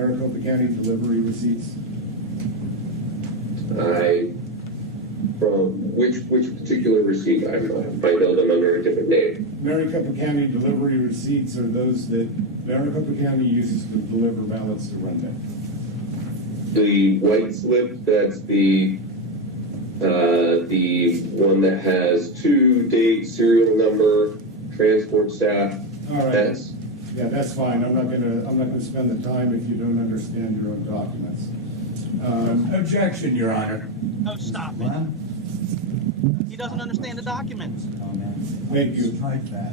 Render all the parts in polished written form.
Maricopa County delivery receipts? From which particular receipt? I might know them under a different name. Maricopa County delivery receipts are those that Maricopa County uses to deliver ballots to Rundown. The white slip, that's the one that has to date, serial number, transport staff. All right. That's fine. I'm not gonna spend the time if you don't understand your own documents. Objection, Your Honor. No, stop it. He doesn't understand the documents. Thank you. Strike that.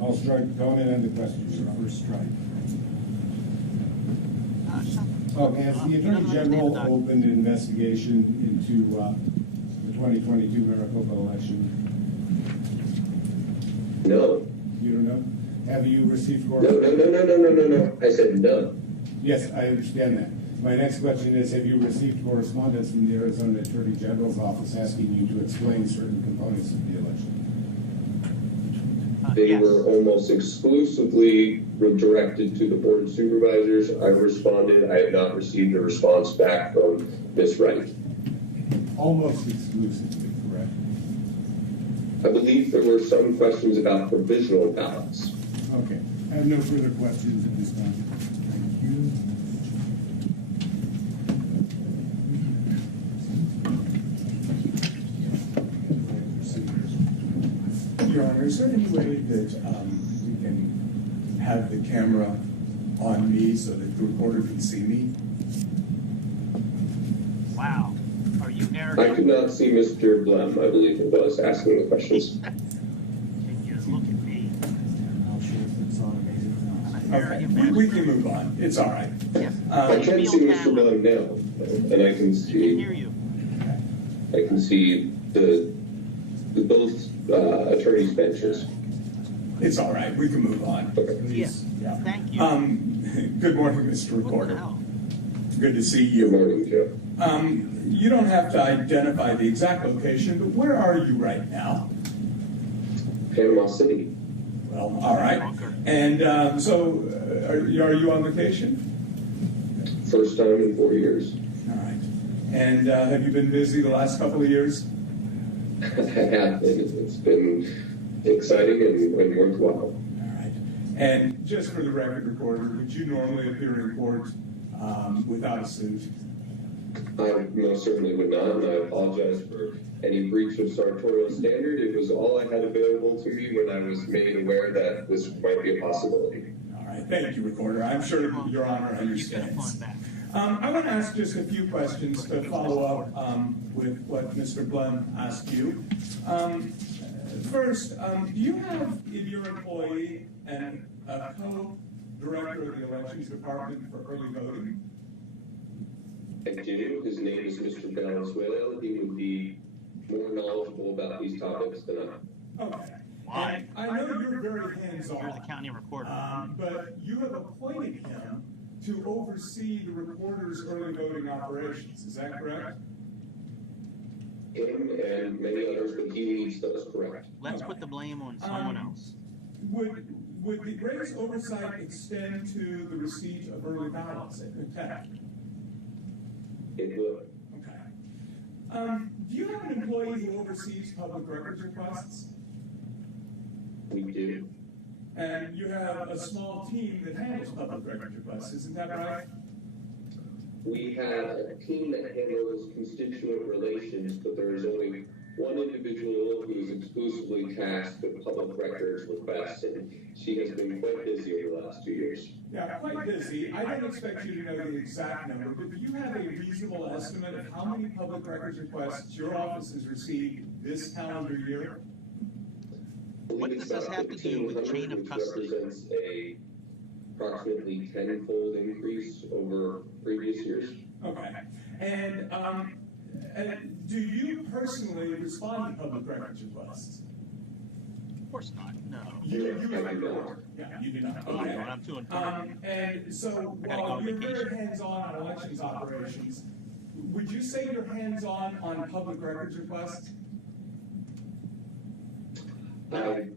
I'll strike comment and the question. First strike. Okay, has the Attorney General opened an investigation into the 2022 Maricopa election? No. You don't know? Have you received No. correspondence? No. I said no. Yes, I understand that. My next question is, have you received correspondence from the Arizona Attorney General's office asking you to explain certain components of the election? They Yes. were almost exclusively redirected to the Board of Supervisors. I responded. I have not received a response back from Ms. Wright. Almost exclusively, correct? I believe there were some questions about provisional ballots. Okay. I have no further questions at this time. Thank you. Your Honor, is there any way that we can have the camera on me so that the reporter can see me? Wow. Are you I arrogant? could not see Mr. Blem, I believe it was, asking the questions. Can you look at me? I'm not sure if it's automated or not. I'm an Okay, arrogant we can move on. It's all right. Yes. I can see Mr. Blem now, and I can I can see hear you. the both attorneys' benches. It's all right. We can move on. Okay. Yes. Yeah. Thank you. Good morning, Mr. What the Reporter. hell? Good to see Good you. morning, Joe. You don't have to identify the exact location, but where are you right now? Panama City. Well, all right. And so, are you on vacation? First time in 4 years. All right. And have you been busy the last couple of years? I have been. It's been exciting and worthwhile. All right. And just for the record, reporter, would you normally appear in court without a suit? I most certainly would not, and I apologize for any breach of sartorial standard. It was all I had available to me when I was made aware that this might be a possibility. All right. Thank you, reporter. I'm sure Your Honor You get a understands. phone back. I want to ask just a few questions to follow up with what Mr. Blum asked you. First, do you have in your employee and a co-director of the elections department for early voting? I do. His name is Mr. Valenzuela. He would be more knowledgeable about these topics than I. Okay. Why? And I know you're very You're the hands-on, county recorder. but you have appointed him to oversee the reporter's early voting operations. Is that correct? Him and many others, but he leads those, correct. Let's put the blame on someone else. Would the Gray's oversight extend to the receipt of early ballots at Tech? It would. Okay. Do you have an employee who oversees public records requests? We do. And you have a small team that handles public records requests, isn't that right? We have a team that handles constituent relations, but there is only one individual who is exclusively tasked with public records requests, and she has been quite busy over the last 2 years. Yeah, quite busy. I don't expect you to know the exact number, but do you have a reasonable estimate of how many public records requests your office has received this calendar year? What does this have to do with chain of custody? Which represents a approximately tenfold increase over previous years. Okay. And do you personally respond to public records requests? Of course not. No. You do not. Yeah, you do not. Oh, Okay. no, I'm too important. And so I gotta go while on you're vacation. very hands-on on elections operations, would you say you're hands-on on public records requests? I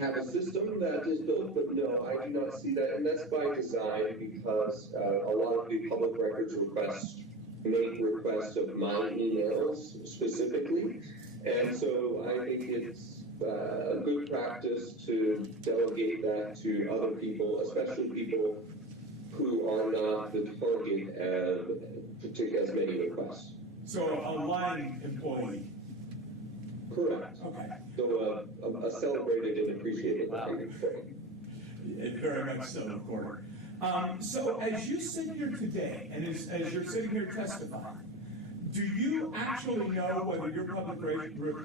have a system that is built, but no, I do not see that, and that's by design because a lot of the public records requests make requests of my emails specifically, and so I think it's a good practice to delegate that to other people, especially people who are not the target of as many requests. So a line employee. Correct. Okay. So a celebrated and appreciated line employee. Very much so, Recorder. So as you sit here today, and as you're sitting here testifying, do you actually know whether your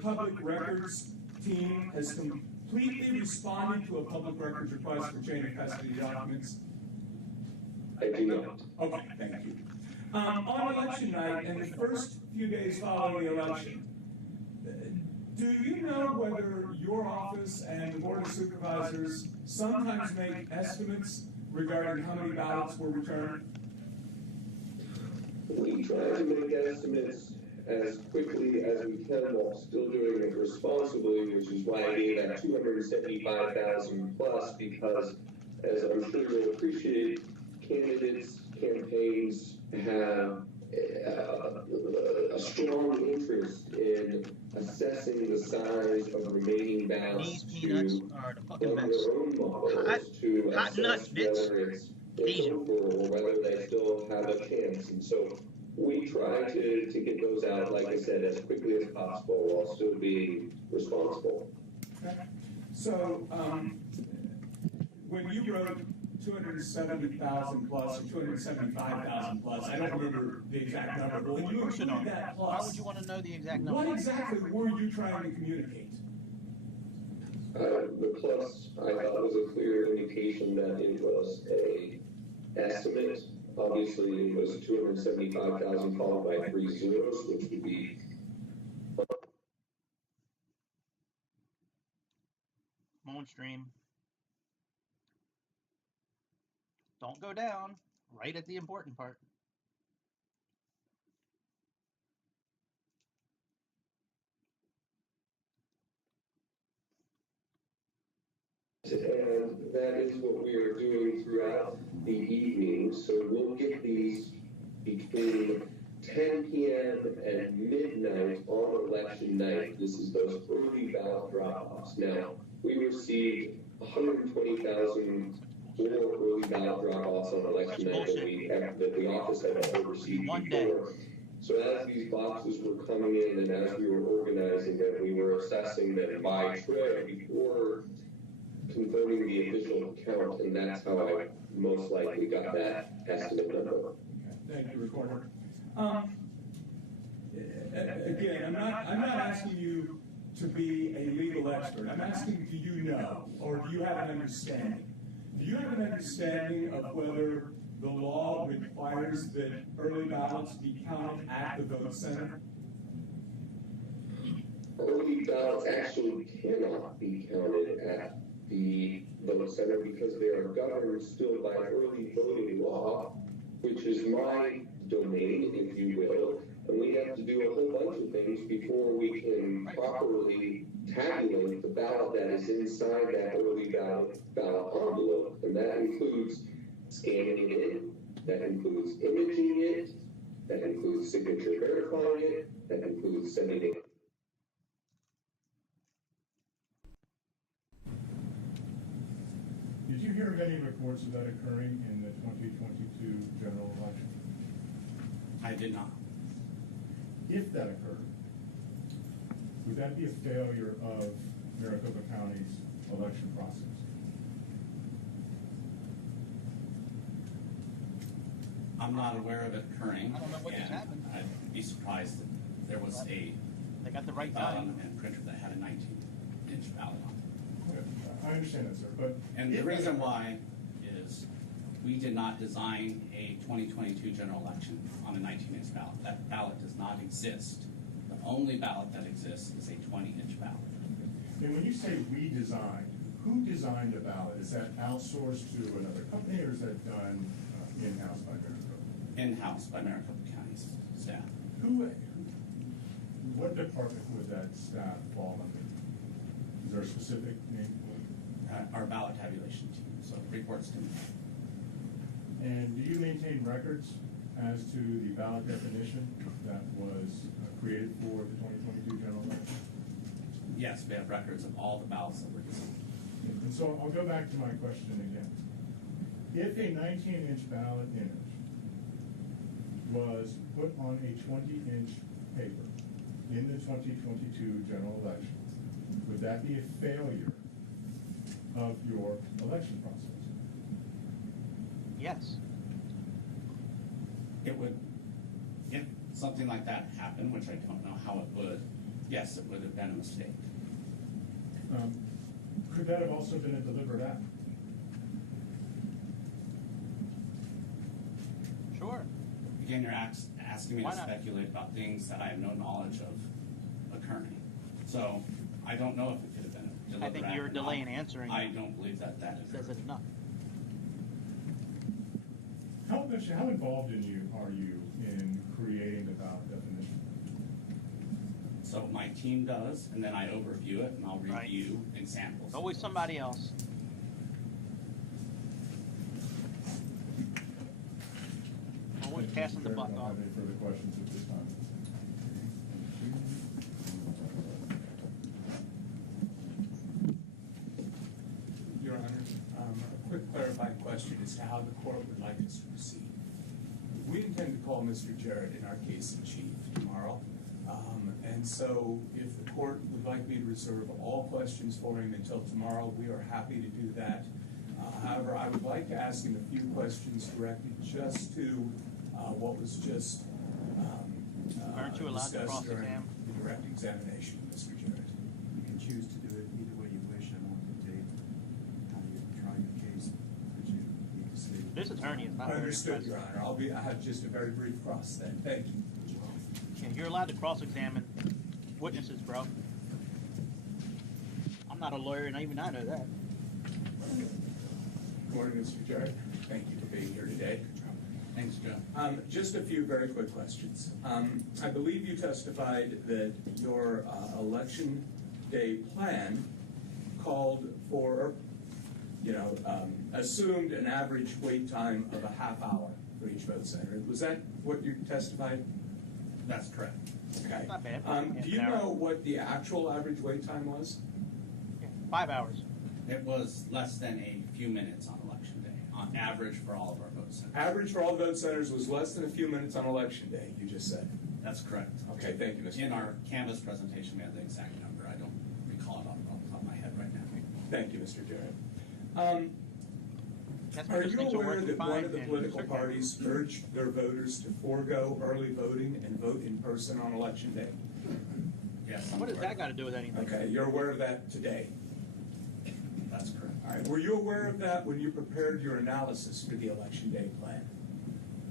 public records team has completely responded to a public records request for chain of custody documents? I do not. Okay, thank you. On election night and the first few days following the election, do you know whether your office and the Board of Supervisors sometimes make estimates regarding how many ballots were returned? We try to make estimates as quickly as we can while still doing it responsibly, which is why I gave that 275,000 plus, because as I'm sure you'll appreciate, candidates, campaigns have a strong interest in assessing the size of remaining ballots These peanuts to are the run fucking their best. own models to Hot assess nuts, bitch. whether it's Asian. over or whether they still have a chance. And so we try to get those out, like I said, as quickly as possible while still being responsible. Okay. So, when you wrote 270,000 plus or 275,000 plus, I don't remember the exact number, but when you included that Why plus, would you want to know the exact what number? exactly were you trying to communicate? The plus, I thought, was a clear indication that it was a estimate. Obviously, it was 275,000 followed by 3 zeros, which would be Come on, stream. Don't go down. Right at the important part. and that is what we are doing throughout the evening. So we'll get these between 10 p.m. and midnight on election night. This is those early ballot drop-offs. Now, we received 120,000 more early ballot drop-offs on election night that the office had ever received before. So as these boxes were coming in and as we were organizing them, we were assessing them by tray before confirming the official count, and that's how I most likely got that estimate number. Okay. Thank you, Recorder. Again, I'm not asking you to be a legal expert. I'm asking, do you know, or do you have an understanding? Do you have an understanding of whether the law requires that early ballots be counted at the vote center? Early ballots actually cannot be counted at the vote center because they are governed still by early voting law, which is my domain, if you will, and we have to do a whole bunch of things before we can properly tabulate the ballot that is inside that early ballot envelope, and that includes scanning it in, that includes imaging it, that includes signature verifying it, that includes sending it. Did you hear of any reports of that occurring in the 2022 general election? I did not. If that occurred, would that be a failure of Maricopa County's election process? I'm not aware of it occurring. I don't know what just and happened. I'd be surprised if there was a They got the right ballot guy. and printer that had a 19-inch ballot on it. Okay, I understand that, sir, but. And the if reason that- why is we did not design a 2022 general election on a 19-inch ballot. That ballot does not exist. The only ballot that exists is a 20-inch ballot. And when you say redesigned, who designed the ballot? Is that outsourced to another company or is that done in-house by Maricopa? In-house by Maricopa County's staff. What department would that staff fall under? Is there a specific name? our ballot tabulation team, so it reports to me. And do you maintain records as to the ballot definition that was created for the 2022 general election? Yes, we have records of all the ballots that were designed. And so I'll go back to my question again. If a 19-inch ballot image was put on a 20-inch paper in the 2022 general election, would that be a failure of your election process? Yes. It would, if something like that happened, which I don't know how it would, yes, it would have been a mistake. Could that have also been a deliberate act? Sure. Again, you're asking me Why to not? speculate about things that I have no knowledge of occurring. So I don't know if it could have been a deliberate I think act you're or not. delaying answering. I don't believe that that is. Says it enough. How involved are you in creating the ballot definition? So my team does, and then I overview it, and I'll Right. review examples. Always somebody else. Always passing the buck I don't off. have any further questions at this time. Your Honor, a quick clarifying question as to how the court would like us to proceed. We intend to call Mr. Jarrett in our case in chief tomorrow. And so if the court would like me to reserve all questions for him until tomorrow, we are happy to do that. However, I would like to ask him a few questions directed just to what was just Aren't you allowed to discussed during cross-examine? the direct examination of Mr. Jarrett. You can choose to do it either way you wish. I won't dictate how you try your case, but you need to see. This attorney is not very Understood, Your impressive. Honor. I have just a very brief cross then. Thank you. Yeah, you're allowed to cross-examine witnesses, bro. I'm not a lawyer, and even I know that. Good morning, Mr. Jarrett. Thank you for being here today. Thanks, Joe. Just a few very quick questions. I believe you testified that your election day plan called for, assumed an average wait time of a half hour for each vote center. Was that what you testified? That's correct. Okay. Not bad. Do you Half an hour. know what the actual average wait time was? Yeah, 5 hours. It was less than a few minutes on election day, on average for all of our vote centers. Average for all the vote centers was less than a few minutes on election day, you just said. That's correct. Okay, thank you, Mr. In our Canvas presentation, we have the exact number. I don't recall it off the top of my head right now. Thank you, Mr. Jarrett. That's Are because you things are aware working that one fine of the in political certain parties urged their voters to forego early voting and vote in person on election day? Yes. What does that got to do with anything? Okay, you're aware of that today. That's correct. All right, were you aware of that when you prepared your analysis for the election day plan?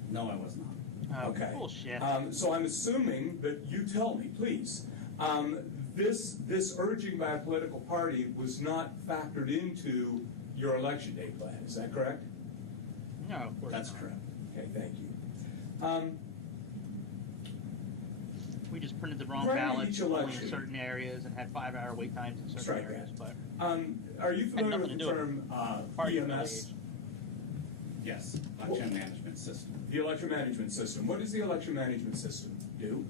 No, I was not. Okay. Bullshit. So I'm assuming that you tell me, please. This urging by a political party was not factored into your election day plan. Is that correct? No, of course That's not. correct. Okay, thank you. We just printed the wrong Prior to ballots each only election. in certain areas and had 5-hour wait times in That's certain right, areas. But Are you familiar with nothing the to do with term party EMS? affiliation. Yes, election management system. The election management system. What does the election management system do?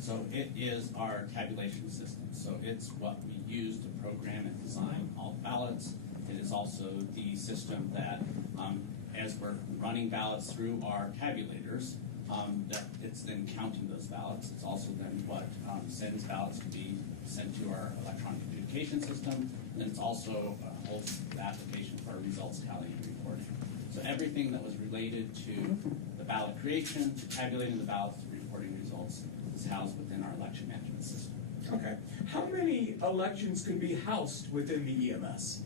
So it is our tabulation system. So it's what we use to program and design all ballots. It is also the system that, as we're running ballots through our tabulators, that it's then counting those ballots. It's also then what sends ballots to be sent to our electronic communication system. And it's also holds the application for our results tallying and reporting. So everything that was related to the ballot creation, to tabulating the ballots, to reporting results, is housed within our election management system. Okay. How many elections can be housed within the EMS?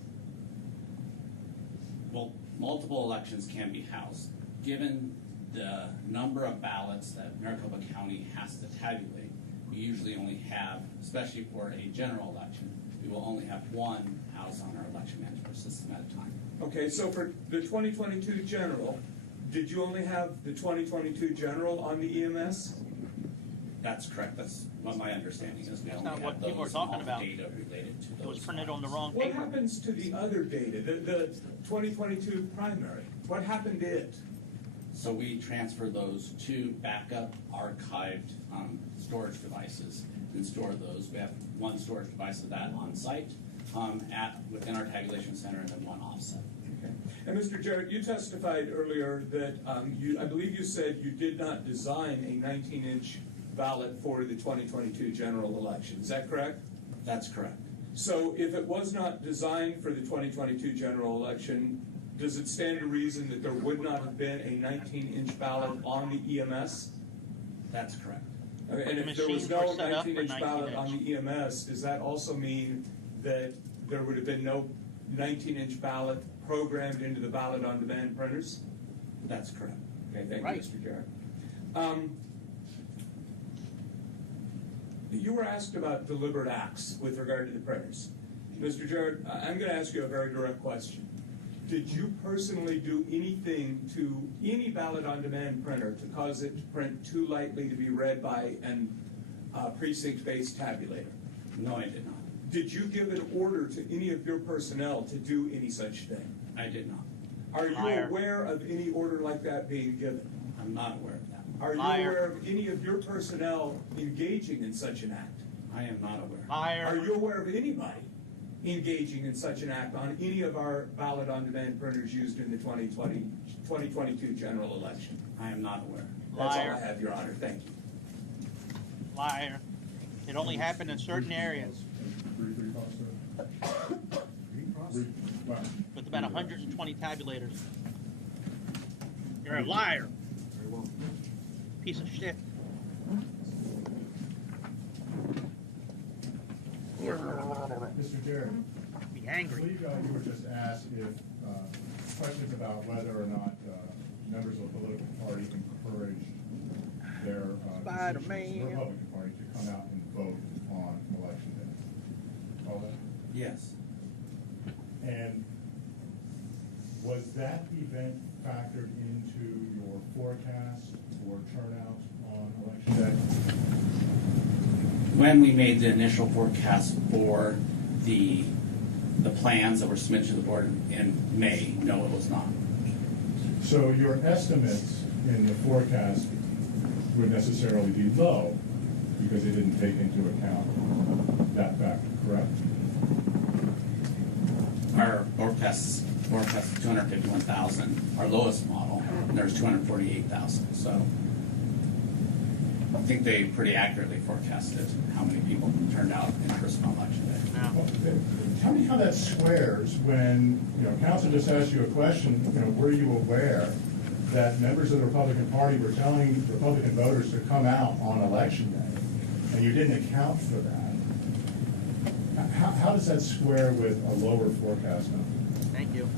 Well, multiple elections can be housed. Given the number of ballots that Maricopa County has to tabulate, we usually only have, especially for a general election, we will only have one house on our election management system at a time. Okay, so for the 2022 general, did you only have the 2022 general on the EMS? That's correct. That's what my understanding is. We That's only not have what people are those talking all about. data related to those. It was printed on the files. wrong What paper. happens to the other data, the 2022 primary? What happened to it? So we transfer those to backup archived storage devices and store those. We have one storage device of that on site within our tabulation center and then one offset. Okay. And Mr. Jarrett, you testified earlier that I believe you said you did not design a 19-inch ballot for the 2022 general election. Is that correct? That's correct. So if it was not designed for the 2022 general election, does it stand to reason that there would not have been a 19-inch ballot on the EMS? That's correct. And if there was machines no were set up for 19-inch ballot on 19-inch. the EMS, does that also mean that there would have been no 19-inch ballot programmed into the ballot on demand printers? That's correct. Okay, thank Right. you, Mr. Jarrett. You were asked about deliberate acts with regard to the printers. Mr. Jarrett, I'm going to ask you a very direct question. Did you personally do anything to any ballot on demand printer to cause it to print too lightly to be read by an precinct-based tabulator? No, I did not. Did you give an order to any of your personnel to do any such thing? I did not. Are you Liar. aware of any order like that being given? I'm not aware of that. Are you Liar. aware of any of your personnel engaging in such an act? I am not aware. Liar. Are you aware of anybody engaging in such an act on any of our ballot on demand printers used in the 2022 general election? I am not aware. That's all Liar. I have, Your Honor. Thank you. Liar. It only happened in certain areas with about 120 tabulators. You're a liar. Piece of shit. Mr. Jarrett, Be I angry. believe you were just asked if, questions about whether or not members of a political party encouraged their Spider-Man. constituents, the Republican Party, to come out and vote on election day. All that? Yes. And was that event factored into your forecast for turnout on election day? When we made the initial forecast for the plans that were submitted to the board in May, no, it was not. So your estimates in the forecast would necessarily be low because they didn't take into account that factor, correct? Our forecast is 251,000, our lowest model, and there's 248,000. So I think they pretty accurately forecasted how many people turned out in person on election day. No. Well, tell me how that squares when, council just asked you a question, were you aware that members of the Republican Party were telling Republican voters to come out on election day, and you didn't account for that? How does that square with a lower forecast number? Thank you.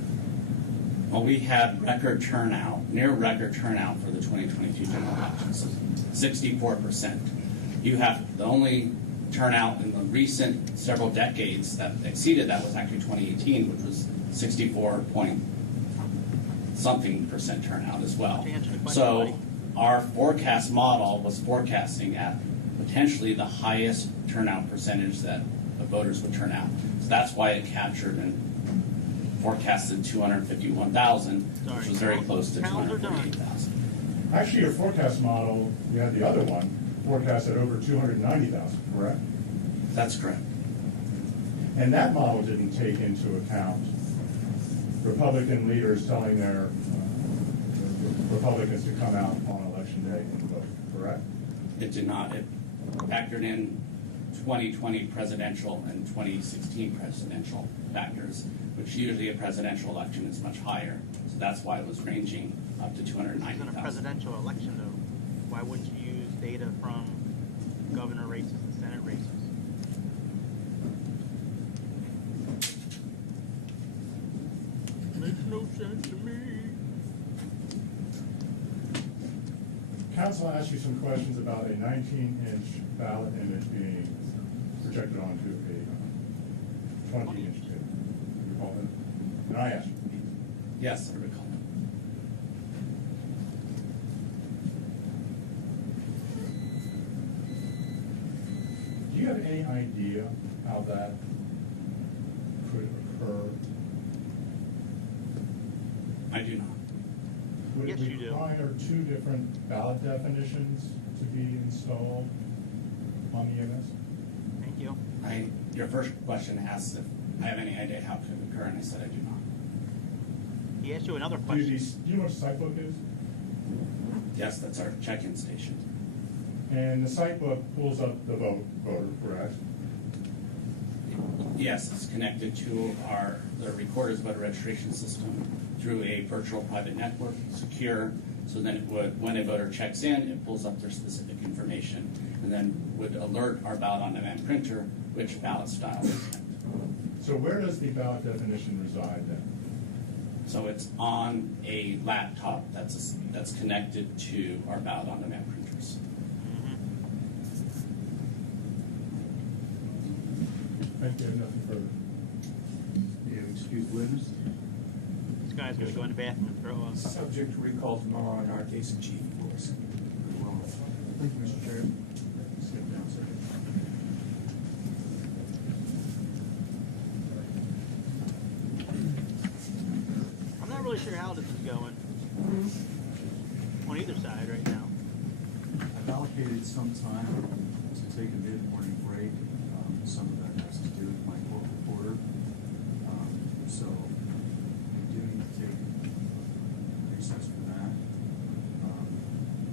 Well, we had record turnout, near record turnout for the 2022 general elections, 64%. You have the only turnout in the recent several decades that exceeded that was actually 2018, which was 64-point-something% turnout as well. To answer the question, So buddy. our forecast model was forecasting at potentially the highest turnout percentage that the voters would turn out. So that's why it captured and forecasted 251,000, which was very close to Counts are done. 248,000. Actually, your forecast model, you had the other one, forecasted over 290,000, correct? That's correct. And that model didn't take into account Republican leaders telling their Republicans to come out on election day and vote, correct? It did not. It factored in 2020 presidential and 2016 presidential factors, which usually a presidential election is much higher. So that's why it was ranging up to This isn't a 290,000. presidential election, though. Why wouldn't you use data from governor races and senate races? Makes no sense to me. Council asked you some questions about a 19-inch ballot image being projected onto a 20-inch tape. You recall that? And I asked you. Yes, I recall. any idea how that could occur? I do not. Would Yes, it you do. require two different ballot definitions to be installed on the EMS? Thank you. Your first question asks if I have any idea how it could occur, and I said I do not. He asked you another Do question. you know what a site book is? Yes, that's our check-in station. And the site book pulls up the voter, correct? Yes, it's connected to the recorder's voter registration system through a virtual private network, secure, so then it would, when a voter checks in, it pulls up their specific information, and then would alert our ballot on demand printer which ballot style is sent. So where does the ballot definition reside then? So it's on a laptop that's connected to our ballot on demand printers. Thank you, nothing further. You excuse witness? This guy's gonna go in the bathroom and throw up. Subject to recall tomorrow in our case in chief, of course. Very well. Thank you, Mr. Chair. Step down, sir. I'm not really sure how this is going on either side right now. I've allocated some time to take a mid-morning break. Some of that has to do with my court reporter. So we do need to take recess for that.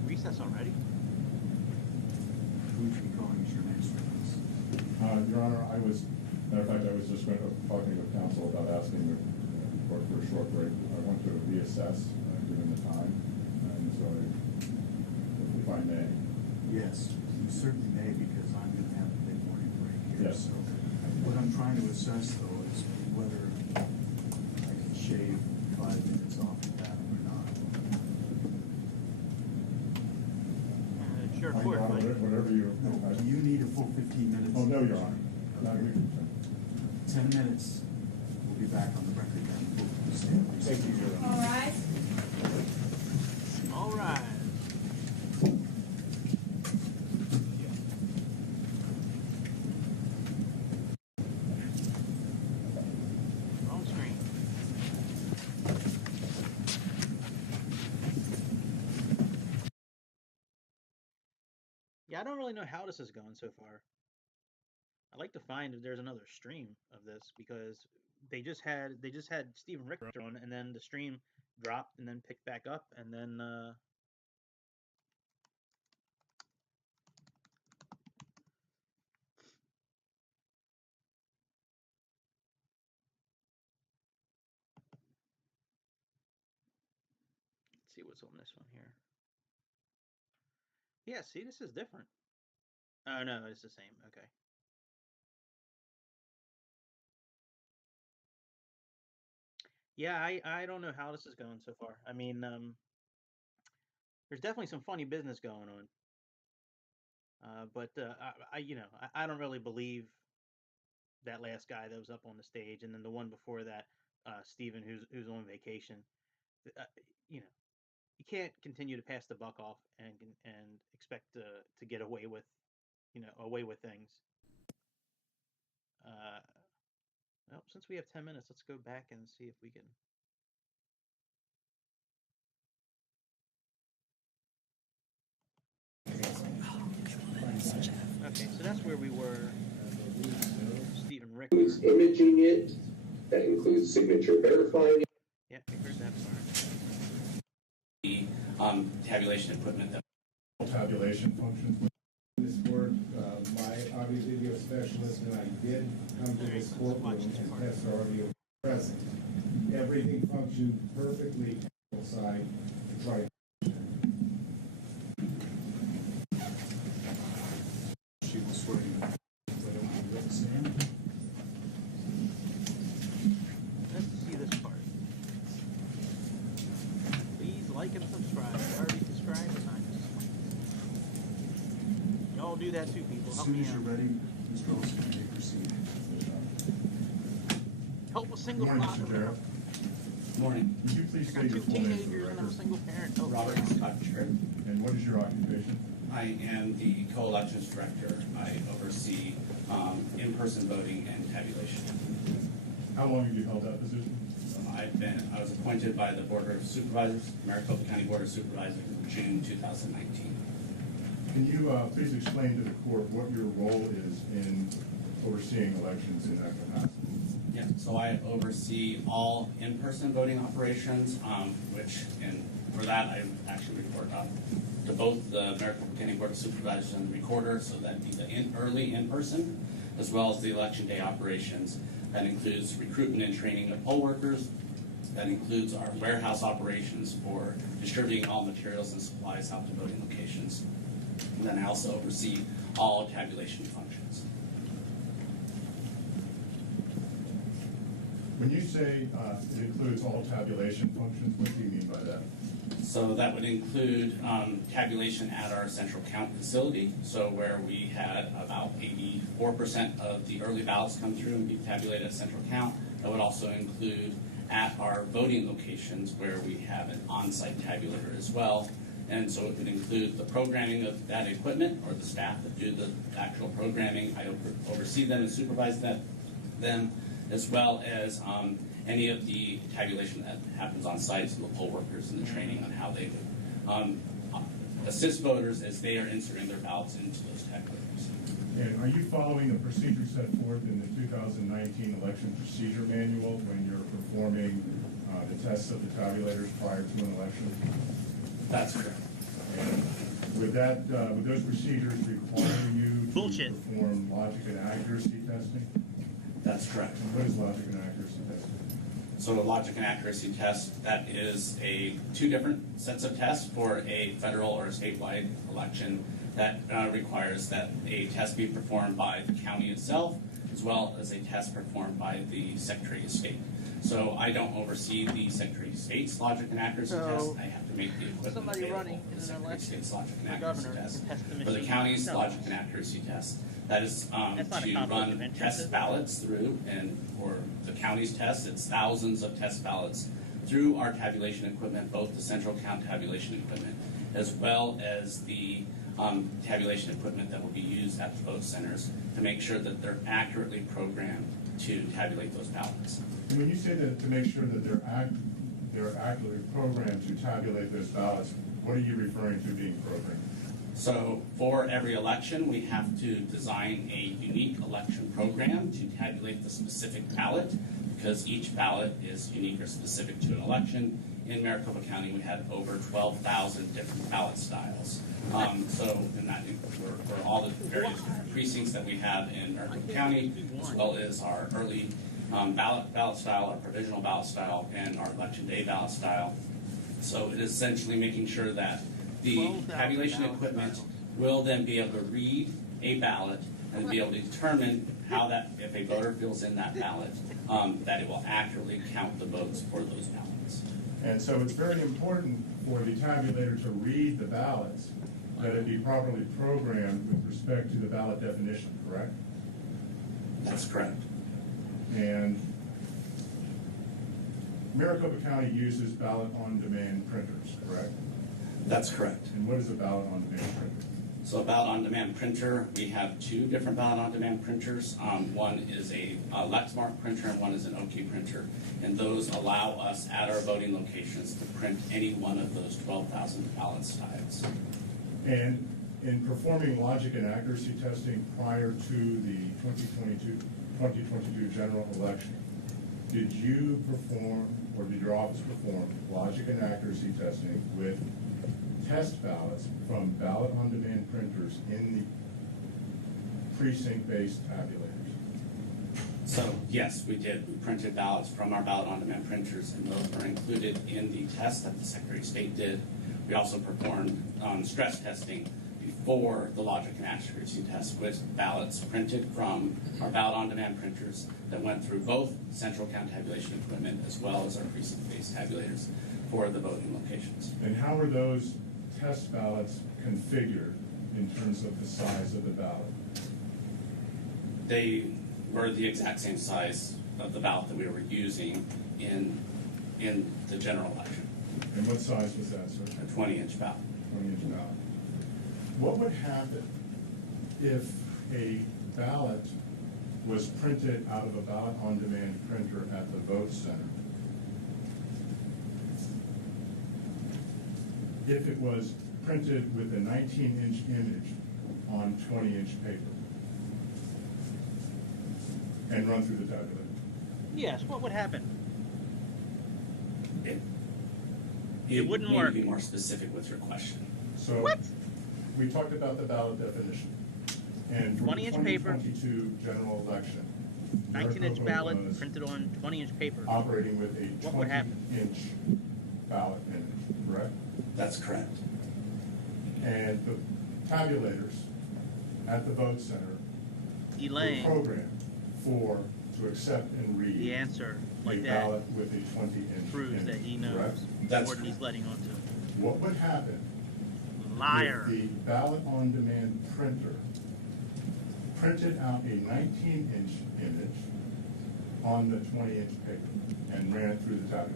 Recess already? Who should be calling as your next witness? Your Honor, matter of fact, I was just talking with counsel about asking the court for a short break. I want to reassess, given the time, and so if I may. Yes, you certainly may, because I'm going to have a mid-morning break here. Yes. So what I'm trying to assess, though, is whether I can shave 5 minutes off of that or not. Sure, Your court, Honor, but whatever you. Do you need a full 15 minutes? Oh, no, Your Honor. Not Okay. me. 10 minutes, we'll be back on the record then. We'll stand recess. Thank you, Your Honor. All right. all right. Wrong screen. Yeah, I don't really know how this is going so far. I'd like to find if there's another stream of this because they just had Stephen Richter on, and then the stream dropped and then picked back up, and then let's see what's on this one here. Yeah, see, this is different. Oh no, it's the same. Okay. Yeah, I don't know how this is going so far. I mean, there's definitely some funny business going on. But I don't really believe that last guy that was up on the stage, and then the one before that, Steven, who's on vacation. Uh, you know, you can't continue to pass the buck off and expect to get away with things. Well, since we have 10 minutes, let's go back and see if we can. Okay, so that's where we were. Stephen Richter. Includes imaging it, that includes signature verifying it. Yeah, we heard that part. The tabulation equipment that Tabulation functions. This board, my audio video specialist and I did come to this courtroom and test our audio present. Everything functioned perfectly side to try. She was swearing. Sam? Let's see this part. Please like and subscribe. Already subscribed? Nice. Y'all do that too, people. As Help soon me as you're out. ready, Mr. Olson, you may proceed. Help a single Good morning, father. Mr. Jarrett. morning. Would you please I got state two your full name for teenagers the and I'm a record? single parent. Oh, Robert Lord. Scott Church. And what is your occupation? I am the co-elections director. I oversee in-person voting and tabulation. How long have you held that position? I was appointed by the Board of Supervisors, Maricopa County Board of Supervisors, in June 2019. Can you please explain to the court what your role is in overseeing elections in that capacity? Yeah, so I oversee all in-person voting operations, and for that I actually report up to both the Maricopa County Board of Supervisors and the recorder, so that'd be the early in-person, as well as the election day operations. That includes recruitment and training of poll workers. That includes our warehouse operations for distributing all materials and supplies out to voting locations. And then I also oversee all tabulation functions. When you say it includes all tabulation functions, what do you mean by that? So that would include tabulation at our central count facility, so where we had about 84% of the early ballots come through and be tabulated at central count. That would also include at our voting locations where we have an on-site tabulator as well. And so it would include the programming of that equipment, or the staff that do the actual programming. I oversee them and supervise them, as well as any of the tabulation that happens on site, so the poll workers and the training on how they would assist voters as they are inserting their ballots into those tabulators. And are you following the procedure set forth in the 2019 election procedure manual when you're performing the tests of the tabulators prior to an election? That's correct. And would those procedures require you to Bullshit. perform logic and accuracy testing? That's correct. And what is logic and accuracy testing? So a logic and accuracy test, that is two different sets of tests for a federal or a statewide election that requires that a test be performed by the county itself, as well as a test performed by the Secretary of State. So I don't oversee the Secretary of State's logic and accuracy test. I have to make the equipment somebody available running for in the an Secretary of election State's logic and for accuracy governor test. can test the For the machine. county's No. logic and accuracy test, that is That's not a to conflict of run interest, is test it? ballots through, and for the county's test, it's thousands of test ballots through our tabulation equipment, both the central count tabulation equipment, as well as the tabulation equipment that will be used at the vote centers to make sure that they're accurately programmed to tabulate those ballots. And when you say that to make sure that they're accurately programmed to tabulate those ballots, what are you referring to being programmed? So for every election, we have to design a unique election program to tabulate the specific ballot, because each ballot is unique or specific to an election. In Maricopa County, we had over 12,000 different ballot styles. So in that, for all the various different precincts that we have in Maricopa County, as well as our early ballot style, our provisional ballot style, and our election day ballot style. So it is essentially making sure that the tabulation equipment will then be able to read a ballot and be able to determine how that, if a voter fills in that ballot, that it will accurately count the votes for those ballots. And so it's very important for the tabulator to read the ballots, that it be properly programmed with respect to the ballot definition, correct? That's correct. And Maricopa County uses ballot-on-demand printers, correct? That's correct. And what is a ballot-on-demand printer? So a ballot-on-demand printer, we have two different ballot-on-demand printers. One is a Lexmark printer and one is an OK printer. And those allow us at our voting locations to print any one of those 12,000 ballot styles. And in performing logic and accuracy testing prior to the 2022 general election, did you perform, or did your office perform, logic and accuracy testing with test ballots from ballot-on-demand printers in the precinct-based tabulators? So yes, we did. We printed ballots from our ballot-on-demand printers, and those were included in the test that the Secretary of State did. We also performed stress testing before the logic and accuracy test with ballots printed from our ballot-on-demand printers that went through both central count tabulation equipment as well as our precinct-based tabulators for the voting locations. And how are those test ballots configured in terms of the size of the ballot? They were the exact same size of the ballot that we were using in the general election, And what size was that, sir? a 20-inch ballot. 20-inch ballot. What would happen if a ballot was printed out of a ballot-on-demand printer at the vote center? If it was printed with a 19-inch image on 20-inch paper and run through the tabulator? Yes, what would happen? It wouldn't need work. to be more specific with your question. So What? we talked about the ballot definition. And for the 20-inch paper. 2022 general election, 19-inch Maricopa ballot was printed on 20-inch paper. operating with a What would happen? 20-inch ballot image, correct? That's correct. And the tabulators at the vote center were Elaine, programmed to accept and read the answer a like that ballot with a 20-inch proves image, that he knows correct? That's more than he's correct. letting on to. What would happen Liar. if the ballot-on-demand printer printed out a 19-inch image on the 20-inch paper and ran it through the tabulator?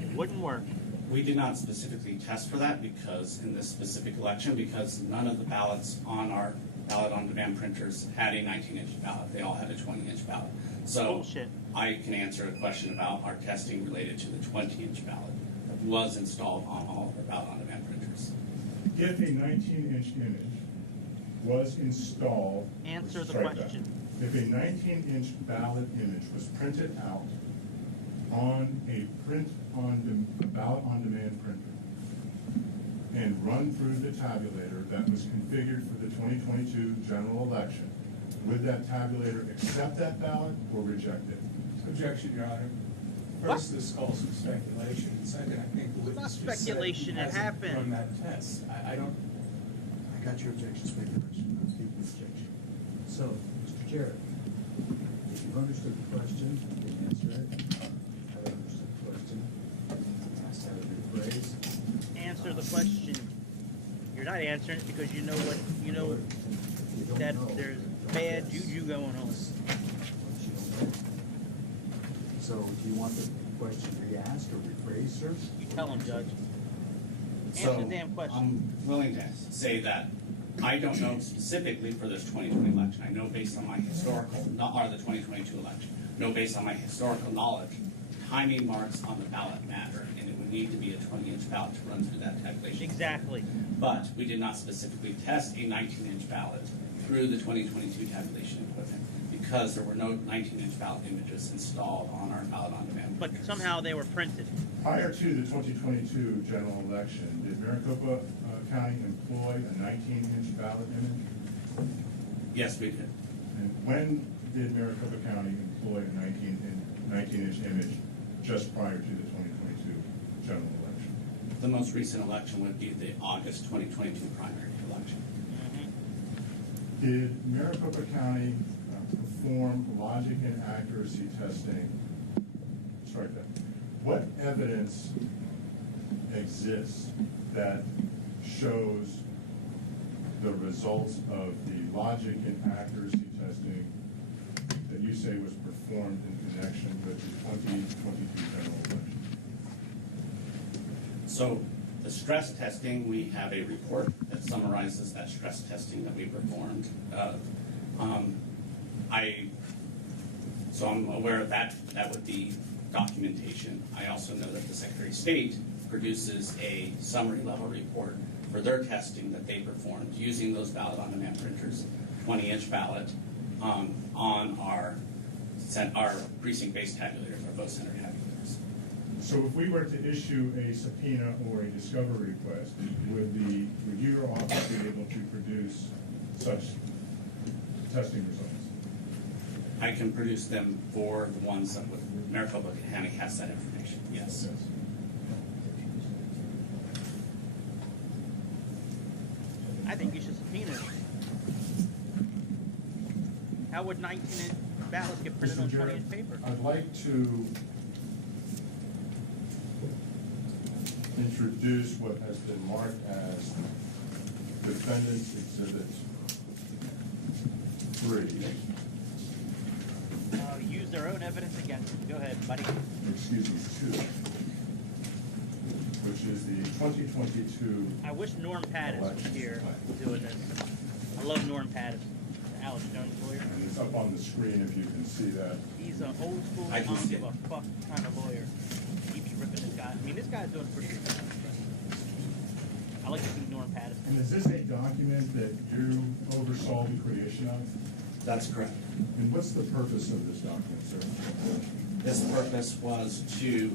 It wouldn't work. We did not specifically test for that because in this specific election, because none of the ballots on our ballot-on-demand printers had a 19-inch ballot. They all had a 20-inch ballot. So Bullshit. I can answer a question about our testing related to the 20-inch ballot that was installed on all of our ballot-on-demand printers. If a 19-inch image was installed. Answer the strike that. question. If a 19-inch ballot image was printed out on a ballot-on-demand printer and run through the tabulator that was configured for the 2022 general election, would that tabulator accept that ballot or reject it? Objection, Your Honor. First, this calls for speculation. Second, I think the It's not witness just said speculation, he it hasn't happened. run that test. I don't. I got your objection, speculation, I'm keeping the objection. So, Mr. Jarrett, if you've understood the question, you can answer it. I understood the question. Ask how to rephrase. Answer the question. You're not answering it because you know what you know You don't that know. there's bad juju going on. What you don't know. So, do you want the question re-asked or rephrased, sir? You tell him, Judge. So Answer the damn question. I'm willing to say that I don't know specifically for this 2020 election. I know based on my historical, or the 2022 election, know based on my historical knowledge, timing marks on the ballot matter, and it would need to be a 20-inch ballot to run through that tabulation. Exactly. But we did not specifically test a 19-inch ballot through the 2022 tabulation equipment because there were no 19-inch ballot images installed on our ballot-on-demand. But printers. somehow they were printed. Prior to the 2022 general election, did Maricopa County employ a 19-inch ballot image? Yes, we did. And when did Maricopa County employ a 19-inch image just prior to the 2022 general election? The most recent election would be the August 2022 primary election. Did Maricopa County perform logic and accuracy testing? Strike that. What evidence exists that shows the results of the logic and accuracy testing that you say was performed in connection with the 2022 general election? So the stress testing, we have a report that summarizes that stress testing that we performed. So I'm aware of that. That would be documentation. I also know that the Secretary of State produces a summary level report for their testing that they performed using those ballot-on-demand printers, 20-inch ballot, on our precinct-based tabulators, our vote center tabulators. So if we were to issue a subpoena or a discovery request, would your office be able to produce such testing results? I can produce them for the ones that Maricopa County has that information, yes. I think you should subpoena it. How would 19-inch ballots get printed on Mr. Jarrett, 20-inch paper? I'd like to introduce what has been marked as Defendant's Exhibit 3. Use their own evidence against them. Go ahead, buddy. Excuse me, 2, which is the 2022 I wish Norm Pattis was here doing this. I love Norm Pattis, Alex Jones lawyer. It's up on the screen if you can see that. He's an old school, I I can don't see give it. a fuck kind of lawyer. He be ripping this guy. I mean, this guy's doing a pretty good job. I like to see Norm Pattis. And is this a document that you oversaw the creation of? That's correct. And what's the purpose of this document, sir? This purpose was to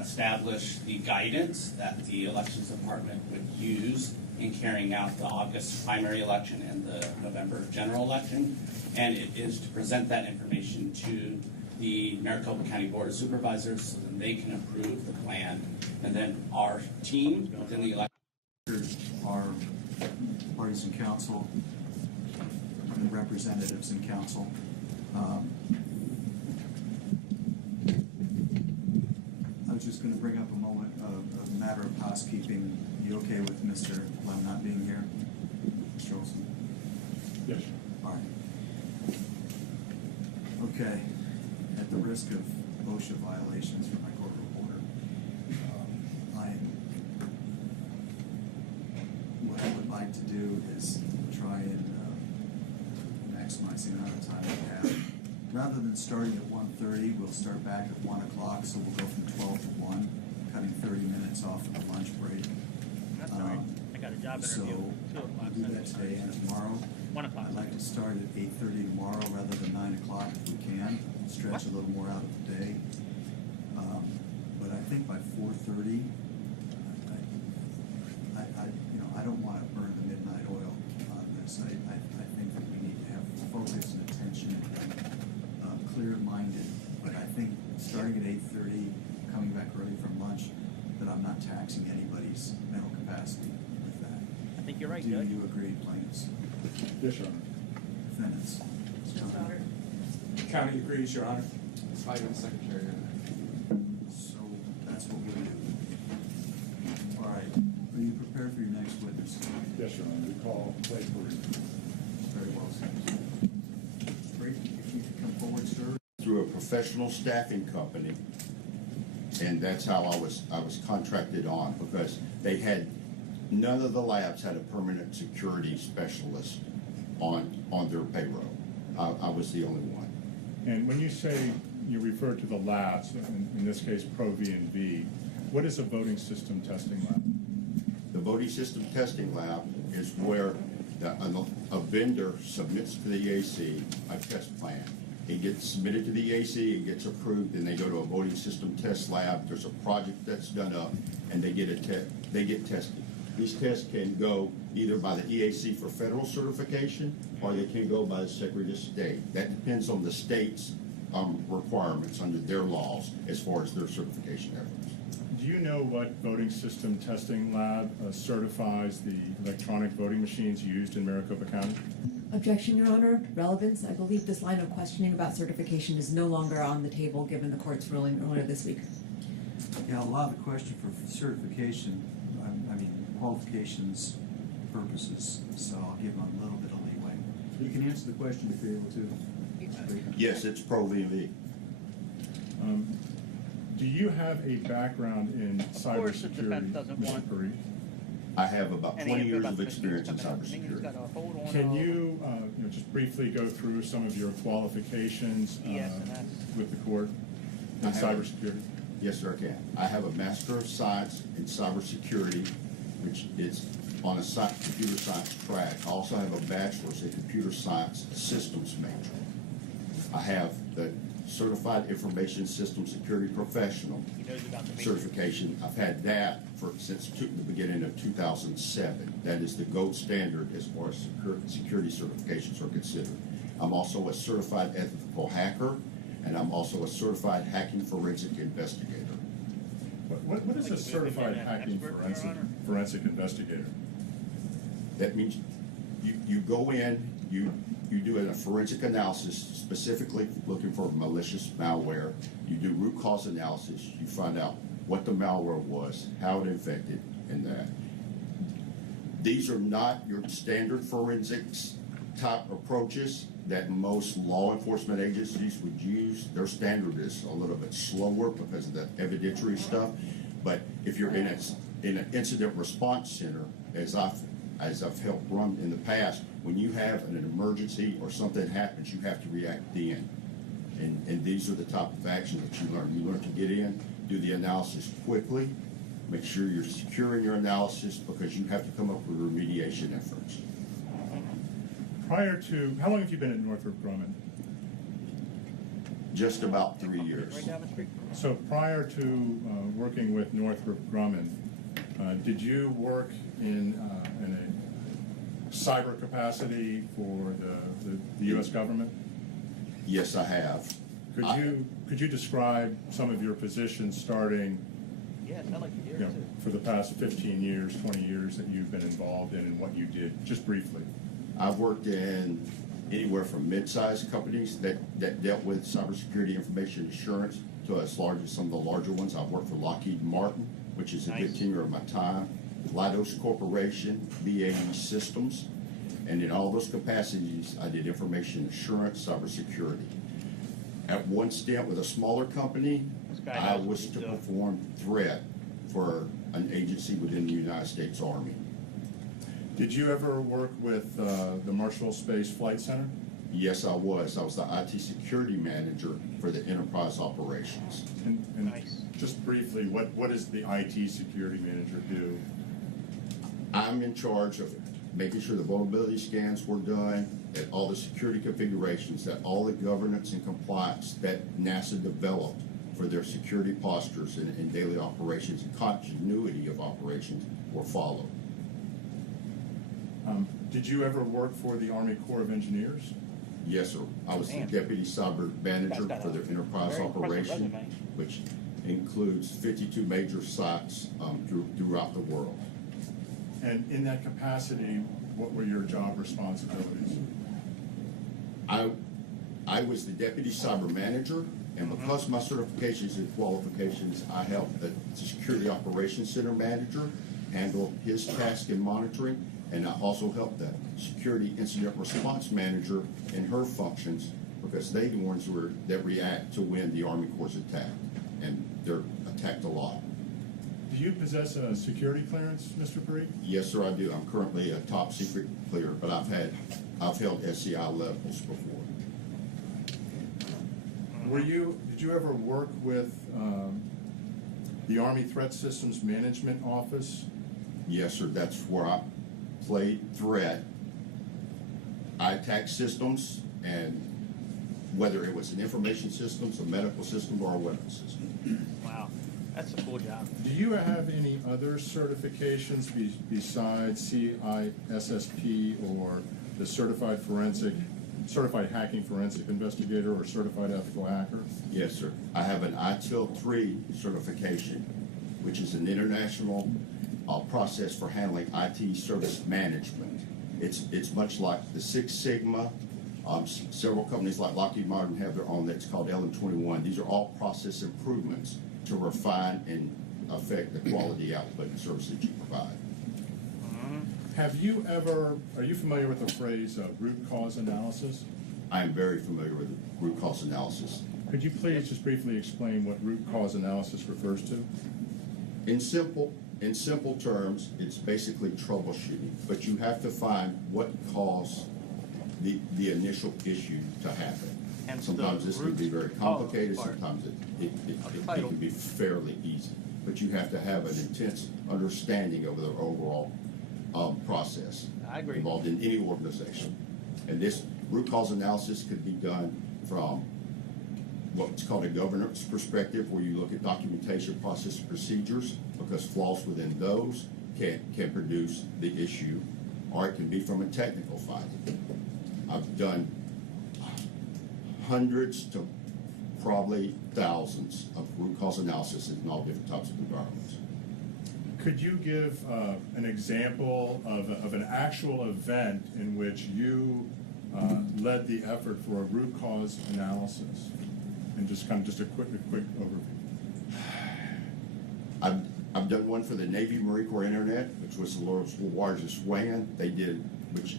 establish the guidance that the elections department would use in carrying out the August primary election and the November general election. And it is to present that information to the Maricopa County Board of Supervisors so that they can approve the plan. And then our team within the election. Our parties in council, and representatives in council. I was just going to bring up a moment of a matter of housekeeping. You okay with Mr. Lem not being here? Mr. Olson? Yes. All right. Okay. At the risk of OSHA violations for my court reporter, what I would like to do is try and maximize the amount of time we have. Rather than starting at 1:30, we'll start back at 1 o'clock, so we'll go from 12 to 1, cutting 30 minutes off of the lunch break. That's all right. I got a job interview. So 2 o'clock. we'll do that today and tomorrow. 1 o'clock. I'd like to start at 8:30 tomorrow rather than 9 o'clock if we can, stretch a little more out of the day. But I think by 4:30, I don't want to burn the midnight oil on this. I think that we need to have focus and attention and clear-minded. But I think starting at 8:30, coming back early from lunch, that I'm not taxing anybody's mental capacity with that. I think you're right, Do Judge. you agree, plaintiffs? Yes, Your Honor. Defendants? County agrees, Your Honor. Citing the secretary. So that's what we'll do. All right. Are you prepared for your next witness? Yes, Your Honor. We call Clay Paree. Very well, sir. Great. If you could come forward, sir. Through a professional staffing company, and that's how I was contracted on, because they had, none of the labs had a permanent security specialist on their payroll. I was the only one. And when you say you refer to the labs, in this case Pro V&V, what is a voting system testing lab? The voting system testing lab is where a vendor submits to the EAC a test plan. It gets submitted to the EAC, it gets approved, and they go to a voting system test lab. There's a project that's done up, and they get tested. These tests can go either by the EAC for federal certification, or they can go by the Secretary of State. That depends on the state's requirements under their laws as far as their certification efforts. Do you know what voting system testing lab certifies the electronic voting machines used in Maricopa County? Objection, Your Honor. Relevance. I believe this line of questioning about certification is no longer on the table given the court's ruling earlier this week. Yeah, I'll allow the question for certification, I mean, qualifications purposes, so I'll give them a little bit of leeway. You can answer the question if you're able to. Yes, it's Pro V&V. Do you have a background in course, the defense cybersecurity, doesn't Mr. want- Paree? I have about And 20 he years about of the experience in coming up. I think he's cybersecurity. got a hold on Can all- you, just briefly go through some of your qualifications ES&S. with the court in I have- cybersecurity? Yes, sir, I can. I have a Master of Science in Cybersecurity, which is on a computer science track. I also have a Bachelor's in Computer Science Systems major. I have the Certified Information System Security Professional He knows about the matrix. certification. I've had that since the beginning of 2007. That is the gold standard as far as security certifications are considered. I'm also a certified ethical hacker, and I'm also a certified hacking forensic investigator. What is a certified hacking forensic investigator? That means you go in, you do a forensic analysis specifically looking for malicious malware. You do root cause analysis. You find out what the malware was, how it infected, and that. These are not your standard forensics type approaches that most law enforcement agencies would use. Their standard is a little bit slower because of the evidentiary stuff. But if you're in an incident response center, as I've helped run in the past, when you have an emergency or something happens, you have to react then. And these are the type of actions that you learn. You learn to get in, do the analysis quickly, make sure you're secure in your analysis because you have to come up with remediation efforts. Prior to, how long have you been at Northrop Grumman? Just about 3 years. So prior to working with Northrop Grumman, did you work in a cyber capacity for the U.S. government? Yes, I have. Could you describe some of your positions starting, Yes, I like to hear you know, for the past 15 years, 20 years that you've been involved in and what you did, just briefly? I've worked in anywhere from mid-sized companies that dealt with cybersecurity information assurance to as large as some of the larger ones. I've worked for Lockheed Martin, which is a good tenure of my time, Leidos Corporation, BAE Systems, and in all those capacities, I did information assurance, cybersecurity. At one stint with a smaller company, I was to perform threat for an agency within the United States Army. Did you ever work with the Marshall Space Flight Center? Yes, I was. I was the IT security manager for the enterprise operations. And just briefly, what does the IT security manager do? I'm in charge of making sure the vulnerability scans were done, that all the security configurations, that all the governance and compliance that NASA developed for their security postures and daily operations and continuity of operations were followed. Did you ever work for the Army Corps of Engineers? Yes, sir. I was the deputy cyber manager for their enterprise operation, which includes 52 major sites throughout the world. And in that capacity, what were your job responsibilities? I was the deputy cyber manager, and because of my certifications and qualifications, I helped the security operations center manager handle his task and monitoring, and I also helped the security incident response manager in her functions because they're the ones that react to when the Army Corps is attacked, and they're attacked a lot. Do you possess a security clearance, Mr. Parikh? Yes, sir, I do. I'm currently a top secret clear, but I've held SCI levels before. Did you ever work with the Army Threat Systems Management Office? Yes, sir. That's where I played threat. I attacked systems, and whether it was an information system, a medical system, or a weapon system. Wow, that's a cool job. Do you have any other certifications besides CISSP or the Certified Hacking Forensic Investigator or Certified Ethical Hacker? Yes, sir. I have an ITIL 3 certification, which is an international process for handling IT service management. It's much like the Six Sigma. Several companies like Lockheed Martin have their own that's called LM21. These are all process improvements to refine and affect the quality output and service that you provide. Are you familiar with the phrase root cause analysis? I am very familiar with root cause analysis. Could you please just briefly explain what root cause analysis refers to? In simple terms, it's basically troubleshooting, but you have to find what caused the initial issue to happen. And sometimes this can be very complicated, sometimes it can be fairly easy, but you have to have an intense understanding of the overall process involved in any organization. And this root cause analysis could be done from what's called a governance perspective, where you look at documentation, process, and procedures, because flaws within those can produce the issue, or it can be from a technical finding. I've done hundreds to probably thousands of root cause analysis in all different types of environments. Could you give an example of an actual event in which you led the effort for a root cause analysis? And just a quick overview. I've done one for the Navy Marine Corps Internet, which was the world's largest WAN. They did, which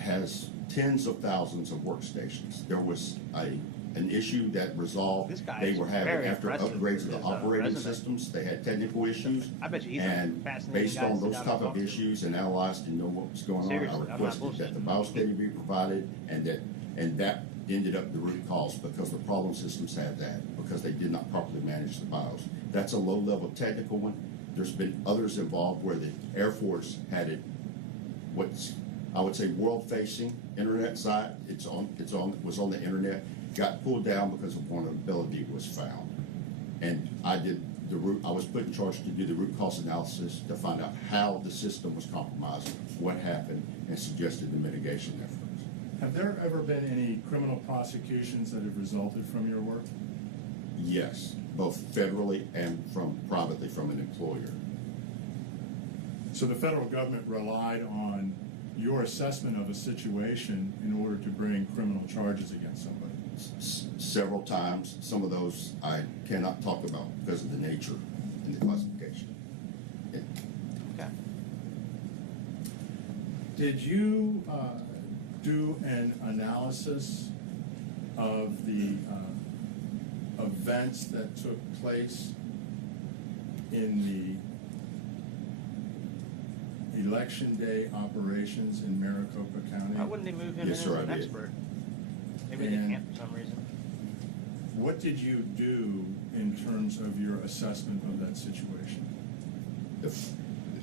has tens of thousands of workstations. There was a an issue that resolved. This guy They is were having, very after impressive upgrades with of the his, operating resume. systems, they had technical issues. I bet you he's a And fascinating based guy to on sit those down type and talk of to. issues and analyzed and know what was going on, Seriously, I I'm not requested that the biostudy be provided, and that ended up the root cause, because the problem systems had that, because they did not properly manage the BIOS. That's a low-level technical one. There's been others involved where the Air Force had it, what's, I would say, world-facing internet site. Was on the internet, got pulled down because a vulnerability was found. And I was put in charge to do the root cause analysis to find out how the system was compromised, what happened, and suggested the mitigation efforts. Have there ever been any criminal prosecutions that have resulted from your work? Yes, both federally and privately from an employer. So the federal government relied on your assessment of a situation in order to bring criminal charges against somebody? Several times. Some of those I cannot talk about because of the nature and the classification. Okay. Did you do an analysis of the events that took place in the election day operations in Maricopa County? Why wouldn't they move him Yes, in sir, as an I did. expert? Maybe they And- can't for some reason. What did you do in terms of your assessment of that situation?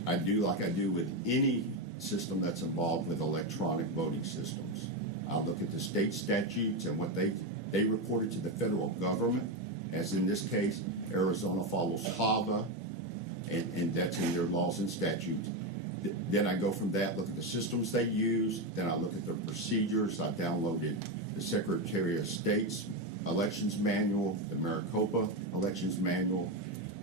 I do like I do with any system that's involved with electronic voting systems. I'll look at the state statutes and what they reported to the federal government, as in this case, Arizona follows HAVA, and that's in their laws and statutes. Then I go from that, look at the systems they use, then I look at their procedures. I downloaded the Secretary of State's elections manual, the Maricopa elections manual.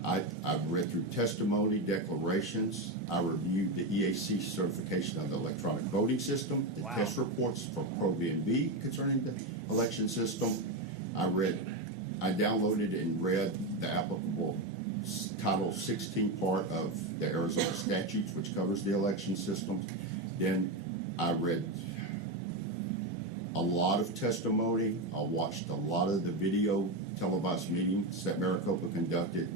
I've read through testimony, declarations. I reviewed the EAC certification of the electronic voting system, the Wow. test reports from Pro-V&B concerning the election system. I downloaded and read the applicable Title 16 part of the Arizona statutes, which covers the election system. Then I read a lot of testimony. I watched a lot of the video televised meetings that Maricopa conducted,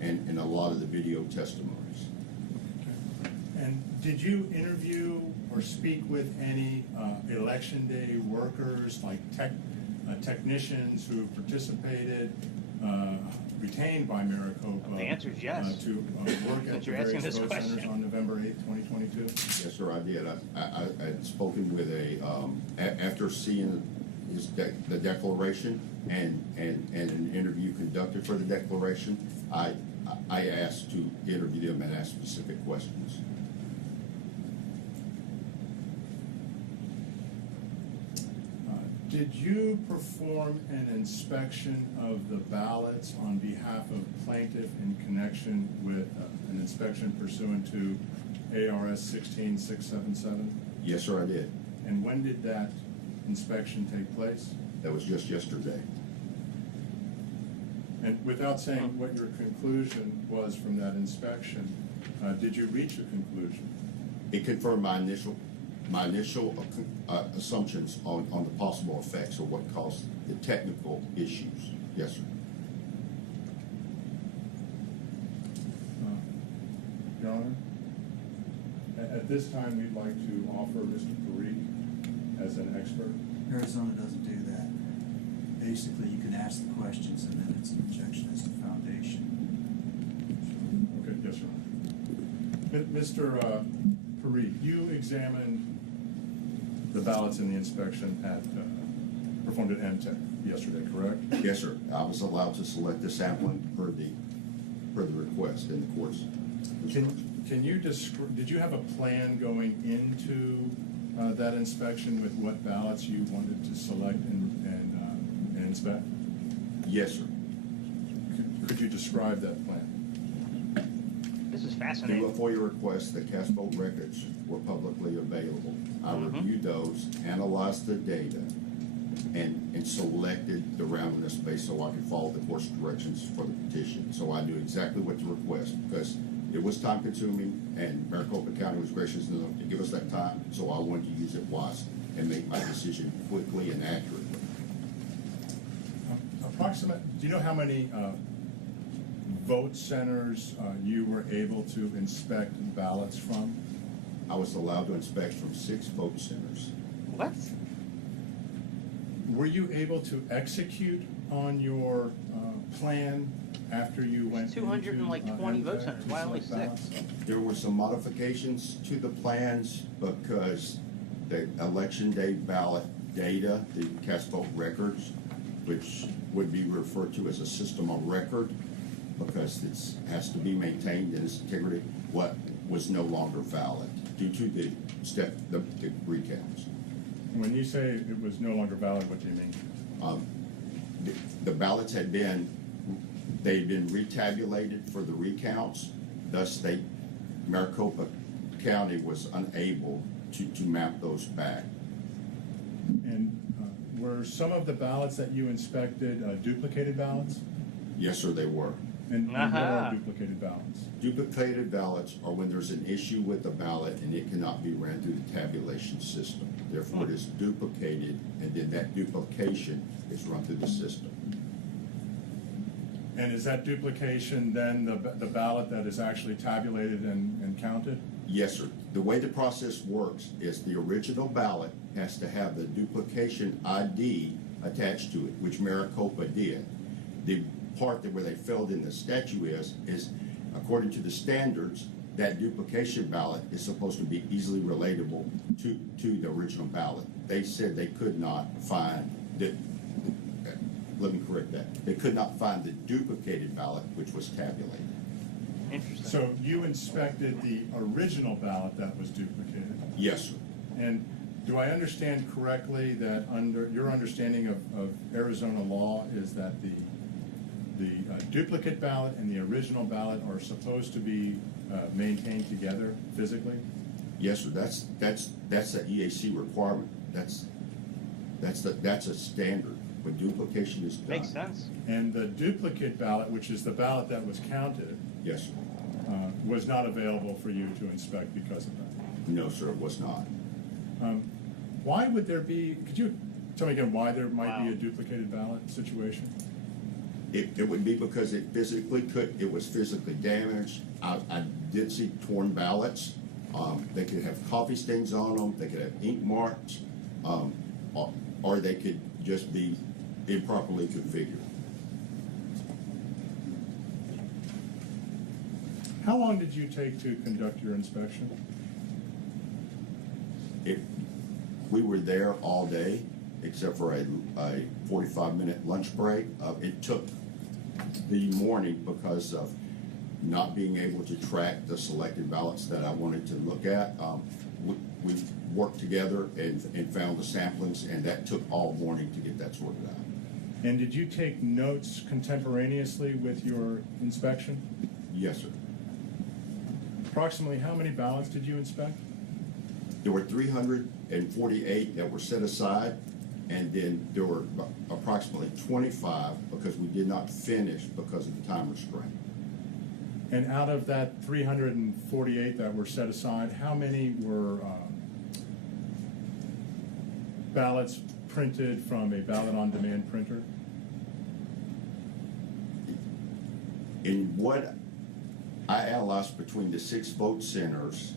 and a lot of the video testimonies. And did you interview or speak with any election day workers, like technicians who participated, retained by Maricopa? The answer is yes. To work at Since the you're asking various this vote centers question. on November 8th, 2022? Yes, sir, I did. I had spoken with after seeing the declaration and an interview conducted for the declaration, I asked to interview them and ask specific questions. Did you perform an inspection of the ballots on behalf of plaintiff in connection with an inspection pursuant to ARS 16677? Yes, sir, I did. And when did that inspection take place? That was just yesterday. And without saying what your conclusion was from that inspection, did you reach a conclusion? It confirmed my initial assumptions on the possible effects of what caused the technical issues. Yes, sir. Your Honor, at this time, we'd like to offer Mr. Parikh as an expert. Arizona doesn't do that. Basically, you can ask the questions and then it's an objection as to foundation. Okay, yes, sir. Mr. Parikh, you examined the ballots in the inspection performed at MTech yesterday, correct? Yes, sir. I was allowed to select the sampling per the request in the course. Can you did you have a plan going into that inspection with what ballots you wanted to select and inspect? Yes, sir. Could you describe that plan? This is Due fascinating. a FOIA request, the cast vote records were publicly available. I reviewed those, analyzed the data, and selected the roundness base so I could follow the course directions for the petition. So I knew exactly what to request because it was time consuming and Maricopa County was gracious enough to give us that time. So I wanted to use it wisely and make my decision quickly and accurately. do you know how many vote centers you were able to inspect ballots from? I was allowed to inspect from 6 vote centers. What? Were you able to execute on your plan after you went into 220 vote MTAC centers. to Why only select 6? ballots? There were some modifications to the plans because the election day ballot data, the cast vote records, which would be referred to as a system of record because it has to be maintained in its integrity, what was no longer valid due to the recounts. When you say it was no longer valid, what do you mean? The ballots they'd been retabulated for the recounts, thus Maricopa County was unable to map those back. And were some of the ballots that you inspected duplicated ballots? Yes, sir, they were. And what Aha. are duplicated ballots? Duplicated ballots are when there's an issue with the ballot and it cannot be ran through the tabulation system. Therefore, it is duplicated, and then that duplication is run through the system. And is that duplication then the ballot that is actually tabulated and counted? Yes, sir. The way the process works is the original ballot has to have the duplication ID attached to it, which Maricopa did. The part where they filled in the statute is according to the standards, that duplication ballot is supposed to be easily relatable to the original ballot. They said they could not find let me correct that. They could not find the duplicated ballot, which was tabulated. Interesting. So you inspected the original ballot that was duplicated? Yes, sir. And do I understand correctly that under your understanding of Arizona law is that the duplicate ballot and the original ballot are supposed to be maintained together physically? Yes, sir. That's an EAC requirement. That's a standard when duplication is done. Makes sense. And the duplicate ballot, which is the ballot that was counted, Yes, sir. was not available for you to inspect because of that? No, sir, it was not. Why would there be, could you tell me again why there might be Wow. a duplicated ballot situation? It would be because it was physically damaged. I did see torn ballots. They could have coffee stains on them, they could have ink marks, or they could just be improperly configured. How long did you take to conduct your inspection? We were there all day, except for a 45-minute lunch break. It took the morning because of not being able to track the selected ballots that I wanted to look at. We worked together and found the samplings, and that took all morning to get that sorted out. And did you take notes contemporaneously with your inspection? Yes, sir. Approximately how many ballots did you inspect? There were 348 that were set aside, and then there were approximately 25 because we did not finish because of the time restraint. And out of that 348 that were set aside, how many were ballots printed from a ballot-on-demand printer? In what I analyzed between the 6 vote centers,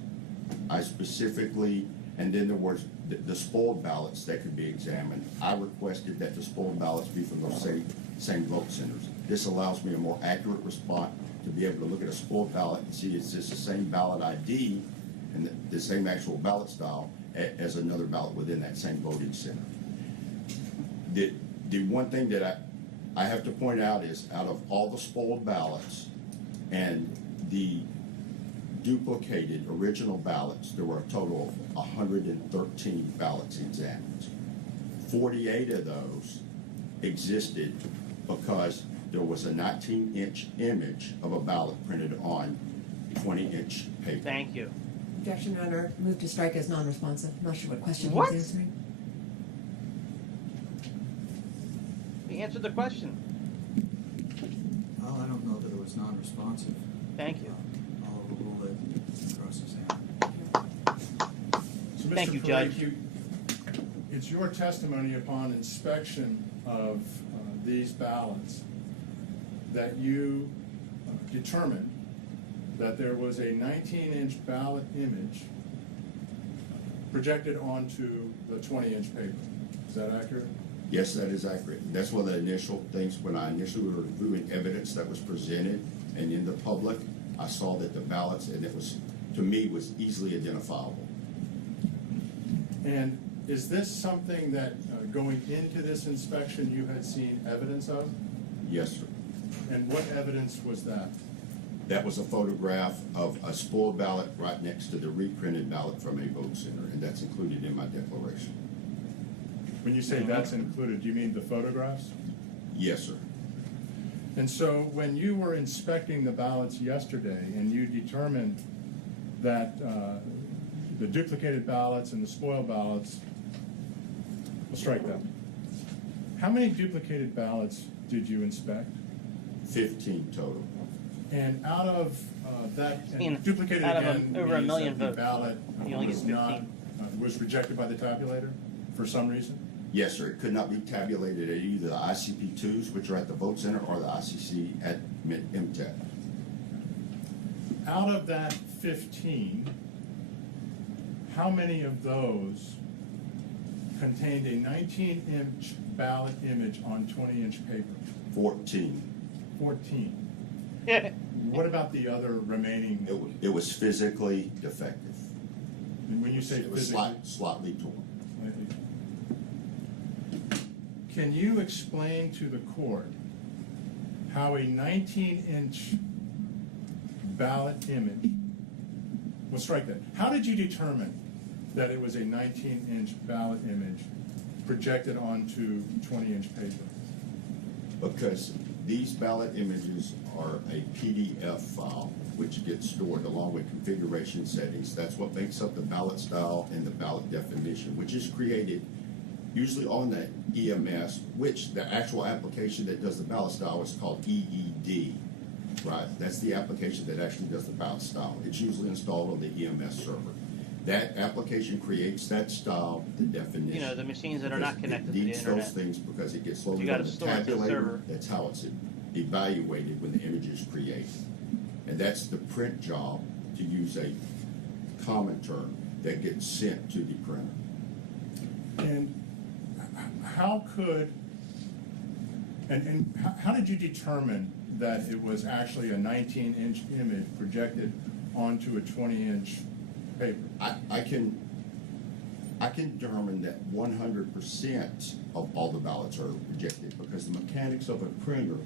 I specifically, and then there was the spoiled ballots that could be examined. I requested that the spoiled ballots be from those same vote centers. This allows me a more accurate response to be able to look at a spoiled ballot and see it's just the same ballot ID and the same actual ballot style as another ballot within that same voting center. The one thing that I have to point out is out of all the spoiled ballots and the duplicated original ballots, there were a total of 113 ballots examined. 48 of those existed because there was a 19-inch image of a ballot printed on 20-inch paper. Thank you. Objection, Your Honor. Move to strike as non-responsive. I'm not sure what question What? he's answering. He answered the question. Well, I don't know that it was non-responsive. Thank you. I'll rule it across his hand. So, Thank Mr. you, Parikh, Judge. it's your testimony upon inspection of these ballots that you determined that there was a 19-inch ballot image projected onto the 20-inch paper. Is that accurate? Yes, that is accurate. That's one of the initial things when I initially were reviewing evidence that was presented and in the public. I saw that the ballots, and it was, to me, was easily identifiable. And is this something that going into this inspection you had seen evidence of? Yes, sir. And what evidence was that? That was a photograph of a spoiled ballot right next to the reprinted ballot from a vote center, and that's included in my declaration. When you say that's included, do you mean the photographs? Yes, sir. And so when you were inspecting the ballots yesterday and you determined that the duplicated ballots and the spoiled ballots, we'll strike them. How many duplicated ballots did you inspect? 15 total. And out of that, mean, duplicated out of again over a means million that the votes, ballot you only get was not, 15. was rejected by the tabulator for some reason? Yes, sir. It could not be tabulated at either the ICP2s, which are at the vote center, or the ICC at MTEC. Out of that 15, how many of those contained a 19-inch ballot image on 20-inch paper? 14. 14. What about the other remaining? It was physically defective. And when you say It was physically, slightly torn. can you explain to the court how a 19-inch ballot image, we'll strike that. How did you determine that it was a 19-inch ballot image projected onto 20-inch paper? Because these ballot images are a PDF file, which gets stored along with configuration settings. That's what makes up the ballot style and the ballot definition, which is created usually on that EMS, which the actual application that does the ballot style is called EED, right? That's the application that actually does the ballot style. It's usually installed on the EMS server. That application creates that style, the definition. You know, the machines that are not connected to the It internet. needs those things because it gets loaded You gotta on the store it to the tabulator. server. That's how it's evaluated when the image is created. And that's the print job, to use a common term, that gets sent to the printer. And how could, and how did you determine that it was actually a 19-inch image projected onto a 20-inch paper? I can determine that 100% of all the ballots are rejected because the mechanics of a printer,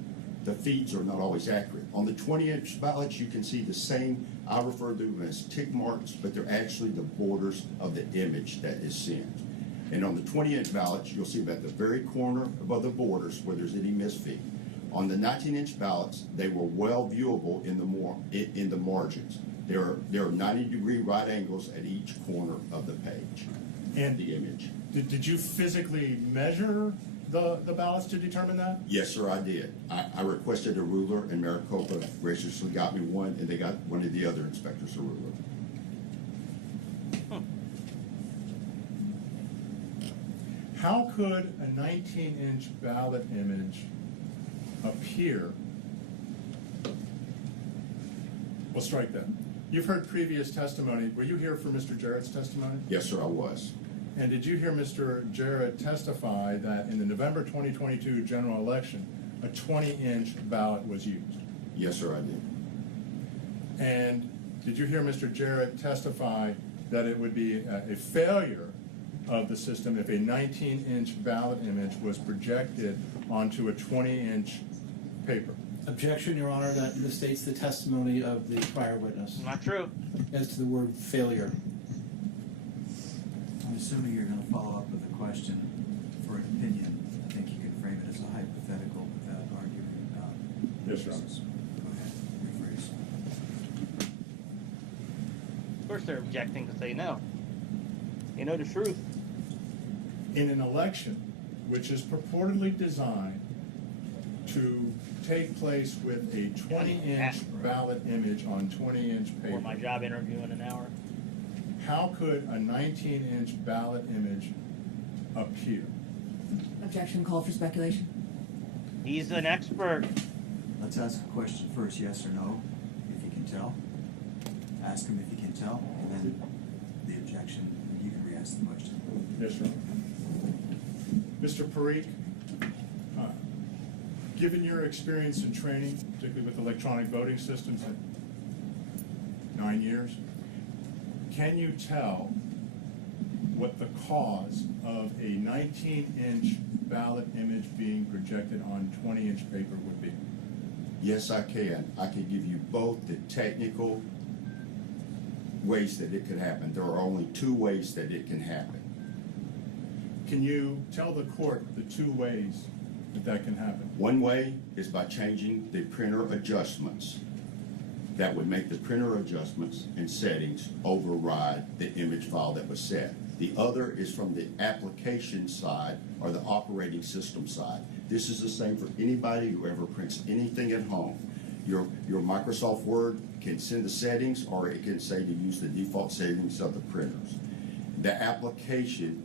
the feeds are not always accurate. On the 20-inch ballots, you can see the same, I refer to them as tick marks, but they're actually the borders of the image that is sent. And on the 20-inch ballots, you'll see about the very corner above the borders where there's any misfeed. On the 19-inch ballots, they were well viewable in the margins. There are 90-degree right angles at each corner of the page and the image. Did you physically measure the ballots to determine that? Yes, sir, I did. I requested a ruler, and Maricopa graciously got me one, and they got one of the other inspectors a ruler. How could a 19-inch ballot image appear? We'll strike that. You've heard previous testimony. Were you here for Mr. Jarrett's testimony? Yes, sir, I was. And did you hear Mr. Jarrett testify that in the November 2022 general election, a 20-inch ballot was used? Yes, sir, I did. And did you hear Mr. Jarrett testify that it would be a failure of the system if a 19-inch ballot image was projected onto a 20-inch paper? Objection, Your Honor, that misstates the testimony of the prior witness Not true. as to the word failure. I'm assuming you're going to follow up with a question for an opinion. I think you can frame it as a hypothetical without arguing about. Yes, Your Honor. Go ahead, rephrase. Of course they're objecting because they know. They know the truth. In an election which is purportedly designed to take place with a 20-inch ballot image on 20-inch For paper, my job interview in an hour. how could a 19-inch ballot image appear? Objection, call for speculation. He's an expert. Let's ask a question first, yes or no, if you can tell. Ask him if you can tell, and then the objection, you can re-ask the question. Yes, sir. Mr. Parikh, given your experience in training, particularly with electronic voting systems in 9 years, can you tell what the cause of a 19-inch ballot image being projected on 20-inch paper would be? Yes, I can. I can give you both the technical ways that it could happen. There are only 2 ways that it can happen. Can you tell the court the 2 ways that can happen? One way is by changing the printer adjustments. That would make the printer adjustments and settings override the image file that was set. The other is from the application side or the operating system side. This is the same for anybody who ever prints anything at home. Your Microsoft Word can send the settings, or it can say to use the default settings of the printers. The application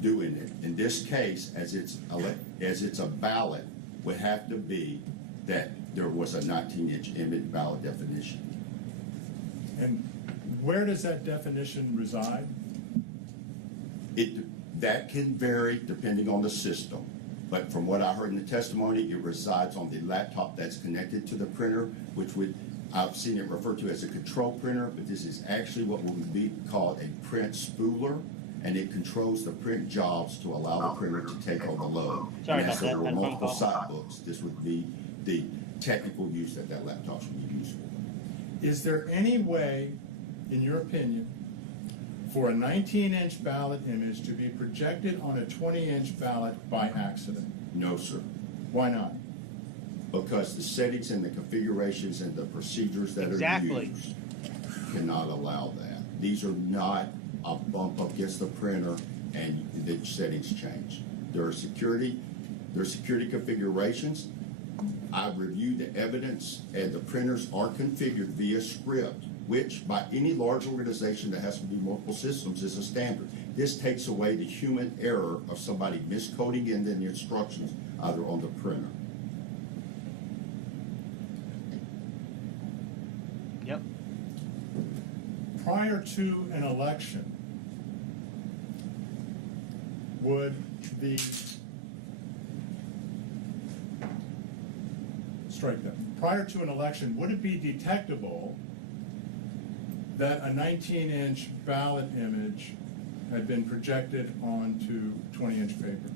doing it, in this case, as it's a ballot, would have to be that there was a 19-inch image ballot definition. And where does that definition reside? That can vary depending on the system. But from what I heard in the testimony, it resides on the laptop that's connected to the printer, I've seen it referred to as a control printer, but this is actually what would be called a print spooler, and it controls the print jobs to allow the printer to take on the load. Sorry and about that. there were Had a phone multiple call. site books. This would be the technical use that laptop should be used for. Is there any way, in your opinion, for a 19-inch ballot image to be projected on a 20-inch ballot by accident? No, sir. Why not? Because the settings and the configurations and the procedures that are used cannot allow that. These are not a bump up against the printer and the settings change. There are security configurations. I've reviewed the evidence, and the printers are configured via script, which by any large organization that has to do multiple systems is a standard. This takes away the human error of somebody miscoding in the instructions either on the printer. Yep. Prior to an election, would the prior to an election, would it be detectable that a 19-inch ballot image had been projected onto 20-inch paper?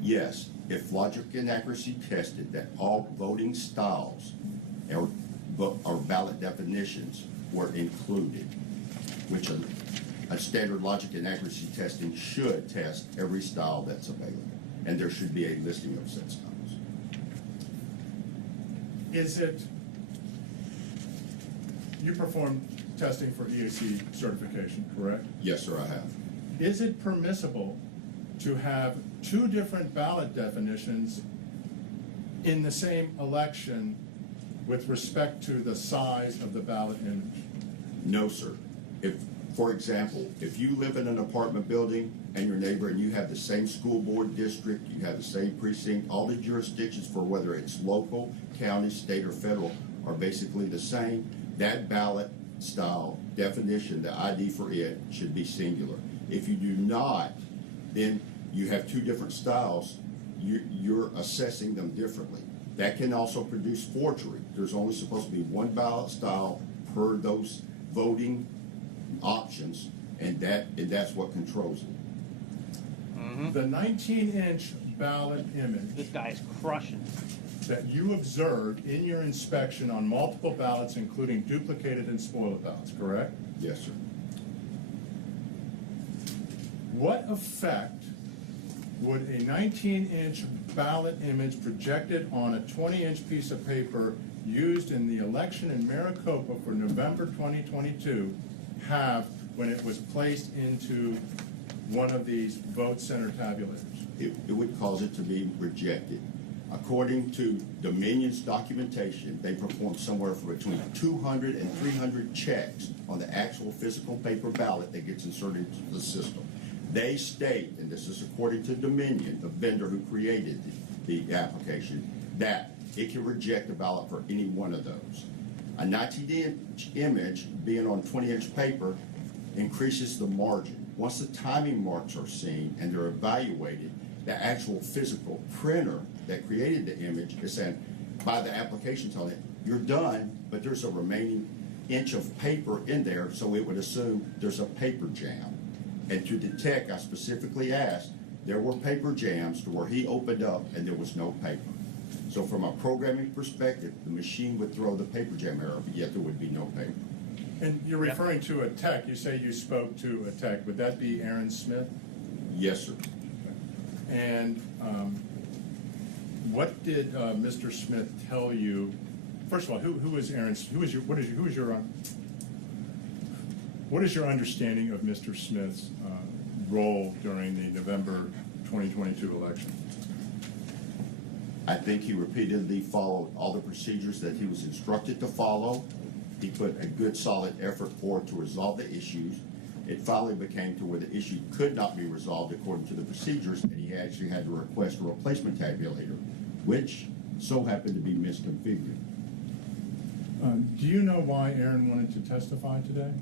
Yes, if logic and accuracy tested that all voting styles or ballot definitions were included, which a standard logic and accuracy testing should test every style that's available, and there should be a listing of said styles. You perform testing for EAC certification, correct? Yes, sir, I have. Is it permissible to have 2 different ballot definitions in the same election with respect to the size of the ballot image? No, sir. For example, if you live in an apartment building and your neighbor and you have the same school board district, you have the same precinct, all the jurisdictions for whether it's local, county, state, or federal are basically the same, that ballot style definition, the ID for it, should be singular. If you do not, then you have 2 different styles, you're assessing them differently. That can also produce forgery. There's only supposed to be 1 ballot style per those voting options, and that's what controls it. Mm-hmm. The 19-inch ballot image This guy is crushing. that you observed in your inspection on multiple ballots, including duplicated and spoiled ballots, correct? Yes, sir. What effect would a 19-inch ballot image projected on a 20-inch piece of paper used in the election in Maricopa for November 2022 have when it was placed into one of these vote center tabulators? It would cause it to be rejected. According to Dominion's documentation, they performed somewhere between 200 and 300 checks on the actual physical paper ballot that gets inserted into the system. They state, and this is according to Dominion, the vendor who created the application, that it can reject a ballot for any one of those. A 19-inch image being on 20-inch paper increases the margin. Once the timing marks are seen and they're evaluated, the actual physical printer that created the image is saying, by the application telling it, you're done, but there's a remaining inch of paper in there, so it would assume there's a paper jam. And to detect, I specifically asked, there were paper jams to where he opened up and there was no paper. So from a programming perspective, the machine would throw the paper jam error, but yet there would be no paper. And you're referring to a tech, you say you spoke to a tech, would that be Aaron Smith? Yes, sir. And what did Mr. Smith tell you? First of all, who is Aaron? What is your understanding of Mr. Smith's role during the November 2022 election? I think he repeatedly followed all the procedures that he was instructed to follow. He put a good, solid effort forward to resolve the issues. It finally became to where the issue could not be resolved according to the procedures, and he actually had to request a replacement tabulator, which so happened to be misconfigured. Do you know why Aaron wanted to testify today?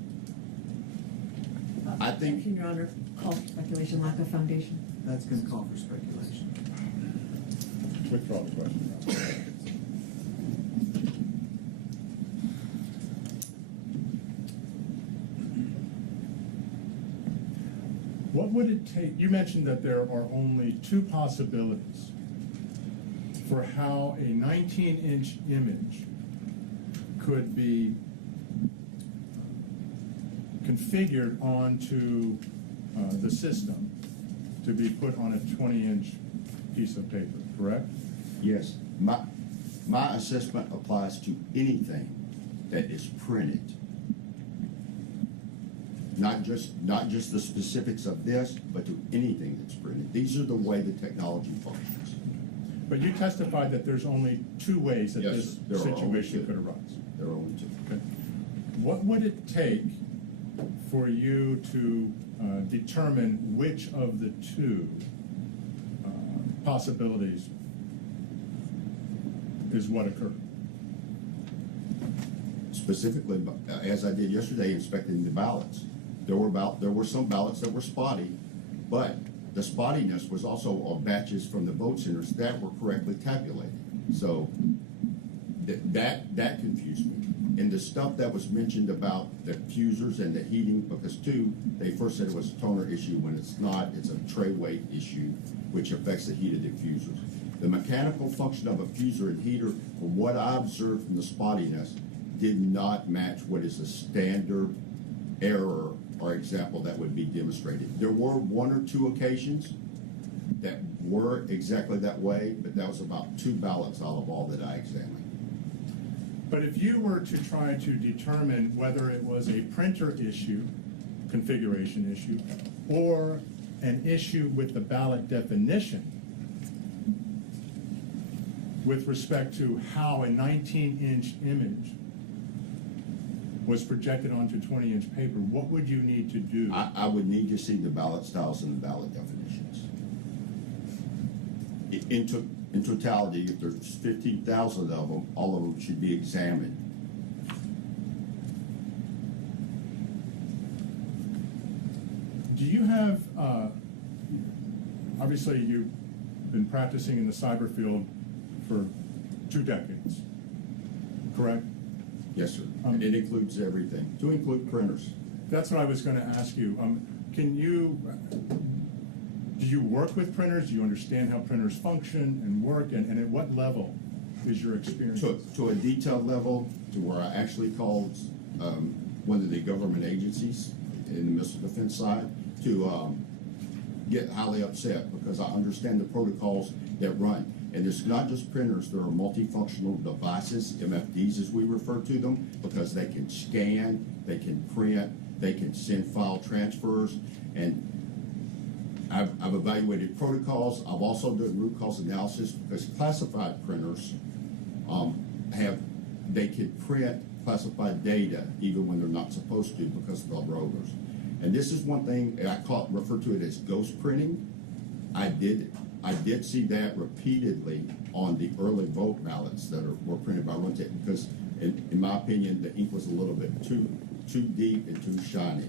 I think, Your Honor, call for speculation, lack of foundation. That's going to call for speculation. Withdraw the question. What would it take? You mentioned that there are only two possibilities for how a 19-inch image could be configured onto the system to be put on a 20-inch piece of paper, correct? yes, my assessment applies to anything that is printed. Not just the specifics of this, but to anything that's printed. These are the way the technology functions. But you testified that there's only two ways that Yes, there this are only situation two. could arise. There are only two. Okay. What would it take for you to determine which of the two possibilities is what occurred? Specifically, as I did yesterday, inspecting the ballots. There were some ballots that were spotty, but the spottiness was also on batches from the vote centers that were correctly tabulated. So that confused me. And the stuff that was mentioned about the fusers and the heating, because they first said it was a toner issue when it's not, it's a tray weight issue, which affects the heat of diffusers. The mechanical function of a fuser and heater, from what I observed from the spottiness, did not match what is a standard error or example that would be demonstrated. There were one or two occasions that were exactly that way, but that was about 2 ballots out of all that I examined. But if you were to try to determine whether it was a printer issue, configuration issue, or an issue with the ballot definition with respect to how a 19-inch image was projected onto 20-inch paper, what would you need to do? I would need to see the ballot styles and the ballot definitions. In totality, if there's 15,000 of them, all of them should be examined. Do you have, obviously you've been practicing in the cyber field for 2 decades, correct? Yes, sir. And it includes everything, to include printers. That's what I was going to ask you. Do you work with printers? Do you understand how printers function and work? And at what level is your experience? To a detailed level, to where I actually called one of the government agencies in the missile defense side to get highly upset because I understand the protocols that run. And it's not just printers, there are multifunctional devices, MFDs as we refer to them, because they can scan, they can print, they can send file transfers, and I've evaluated protocols. I've also done root cause analysis because classified printers they can print classified data even when they're not supposed to because of the rollers. And this is one thing I refer to it as ghost printing. I I did see that repeatedly on the early vote ballots that were printed by Runtek, because in my opinion, the ink was a little bit too deep and too shiny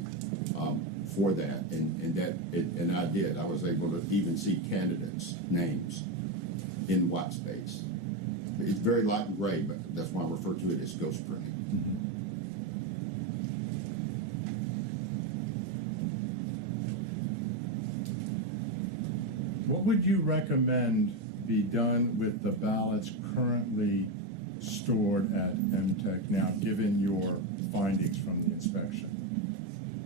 for that, and I did. I was able to even see candidates' names in white space. It's very light and gray, but that's why I refer to it as ghost printing. What would you recommend be done with the ballots currently stored at MTech now, given your findings from the inspection?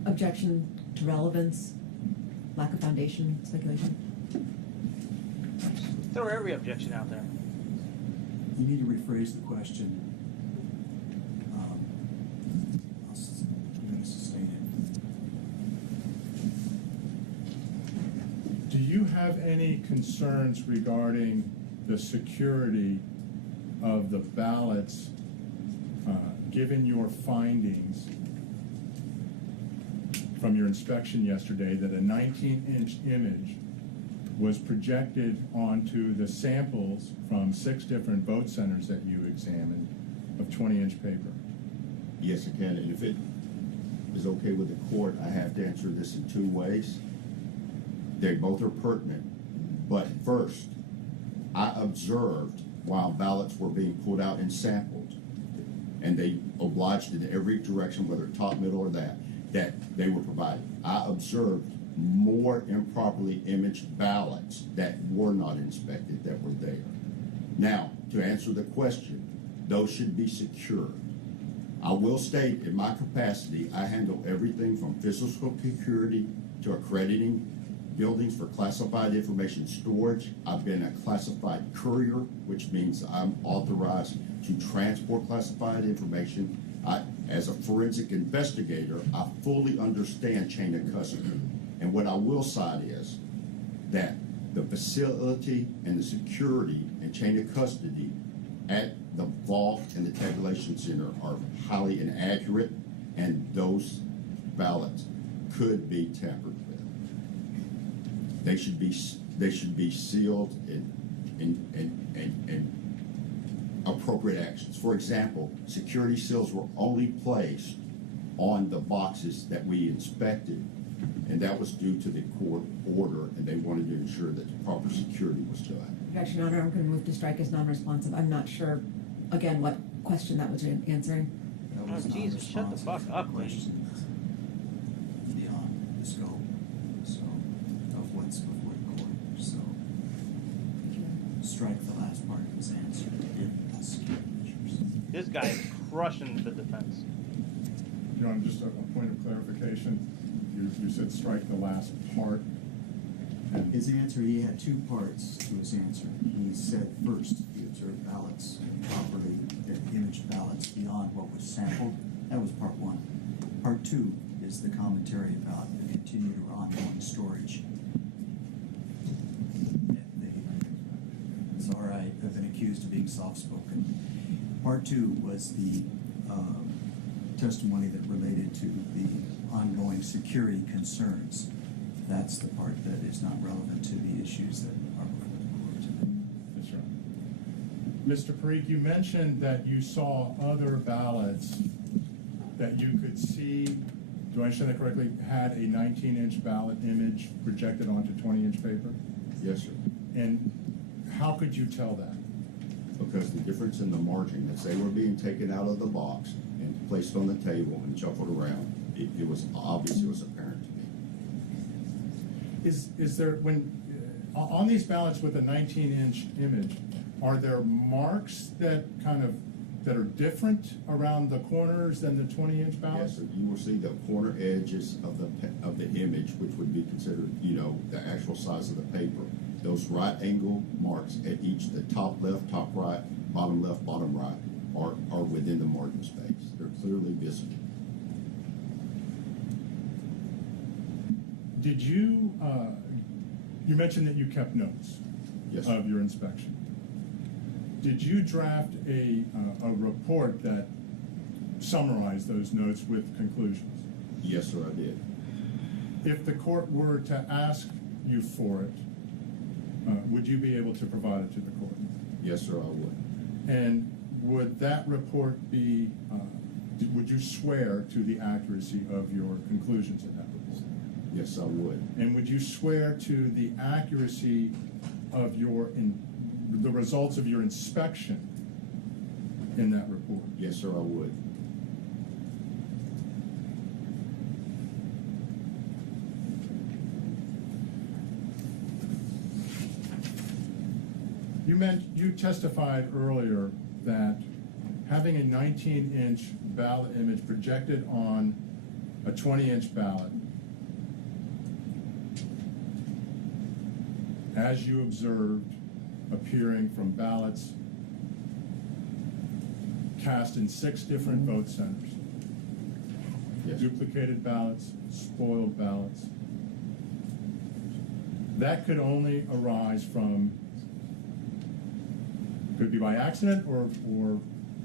Objection to relevance, lack of foundation, speculation. Throw every objection out there. You need to rephrase the question. I'm going to sustain it. Do you have any concerns regarding the security of the ballots, given your findings from your inspection yesterday that a 19-inch image was projected onto the samples from 6 different vote centers that you examined of 20-inch paper? Yes, I can, and if it is okay with the court, I have to answer this in 2 ways. They both are pertinent, but first, I observed while ballots were being pulled out and sampled, and they obliged in every direction, whether top, middle, or that they were provided. I observed more improperly imaged ballots that were not inspected that were there. Now, to answer the question, those should be secured. I will state, in my capacity, I handle everything from physical security to accrediting buildings for classified information storage. I've been a classified courier, which means I'm authorized to transport classified information. As a forensic investigator, I fully understand chain of custody. And what I will cite is that the facility and the security and chain of custody at the vault and the tabulation center are highly inaccurate, and those ballots could be tampered with. They should be sealed in appropriate actions. For example, security seals were only placed on the boxes that we inspected, and that was due to the court order, and they wanted to ensure that the proper security was done. Objection, Your Honor, I'm going to move to strike as non-responsive. I'm not sure, again, what question that was answering. That was Oh, Jesus, shut the fuck up, man. questions beyond the scope, so, of what's before the court, so. Strike the last part of his answer. Security measures. This guy is crushing the defense. John, just a point of clarification. You said strike the last part. And His answer, he had 2 parts to his answer. He said first, he observed ballots properly, imaged ballots beyond what was sampled. That was part 1. Part 2 is the commentary about the continued or ongoing storage. It's all right, I've been accused of being soft-spoken. Part 2 was the testimony that related to the ongoing security concerns. That's the part that is not relevant to the issues that are before the court today. That's right. Mr. Parikh, you mentioned that you saw other ballots that you could see, do I understand that correctly, had a 19-inch ballot image projected onto 20-inch paper? Yes, sir. And how could you tell that? Because the difference in the margin, as they were being taken out of the box and placed on the table and shuffled around, it was obvious, it was apparent to me. Is there, when, on these ballots with a 19-inch image, are there marks that that are different around the corners than the 20-inch ballots? Yes, sir. You will see the corner edges of the image, which would be considered, the actual size of the paper. Those right angle marks at each, the top left, top right, bottom left, bottom right, are within the margin space. They're clearly visible. Did you, you mentioned that you kept notes Yes, sir. of your inspection. Did you draft a report that summarized those notes with conclusions? Yes, sir, I did. If the court were to ask you for it, would you be able to provide it to the court? Yes, sir, I would. And would that report be, would you swear to the accuracy of your conclusions in that report? Yes, I would. And would you swear to the accuracy of the results of your inspection in that report? Yes, sir, I would. You testified earlier that having a 19-inch ballot image projected on a 20-inch ballot, as you observed appearing from ballots cast in 6 different vote centers. Yes. Duplicated ballots, spoiled ballots. That could only arise from, could be by accident or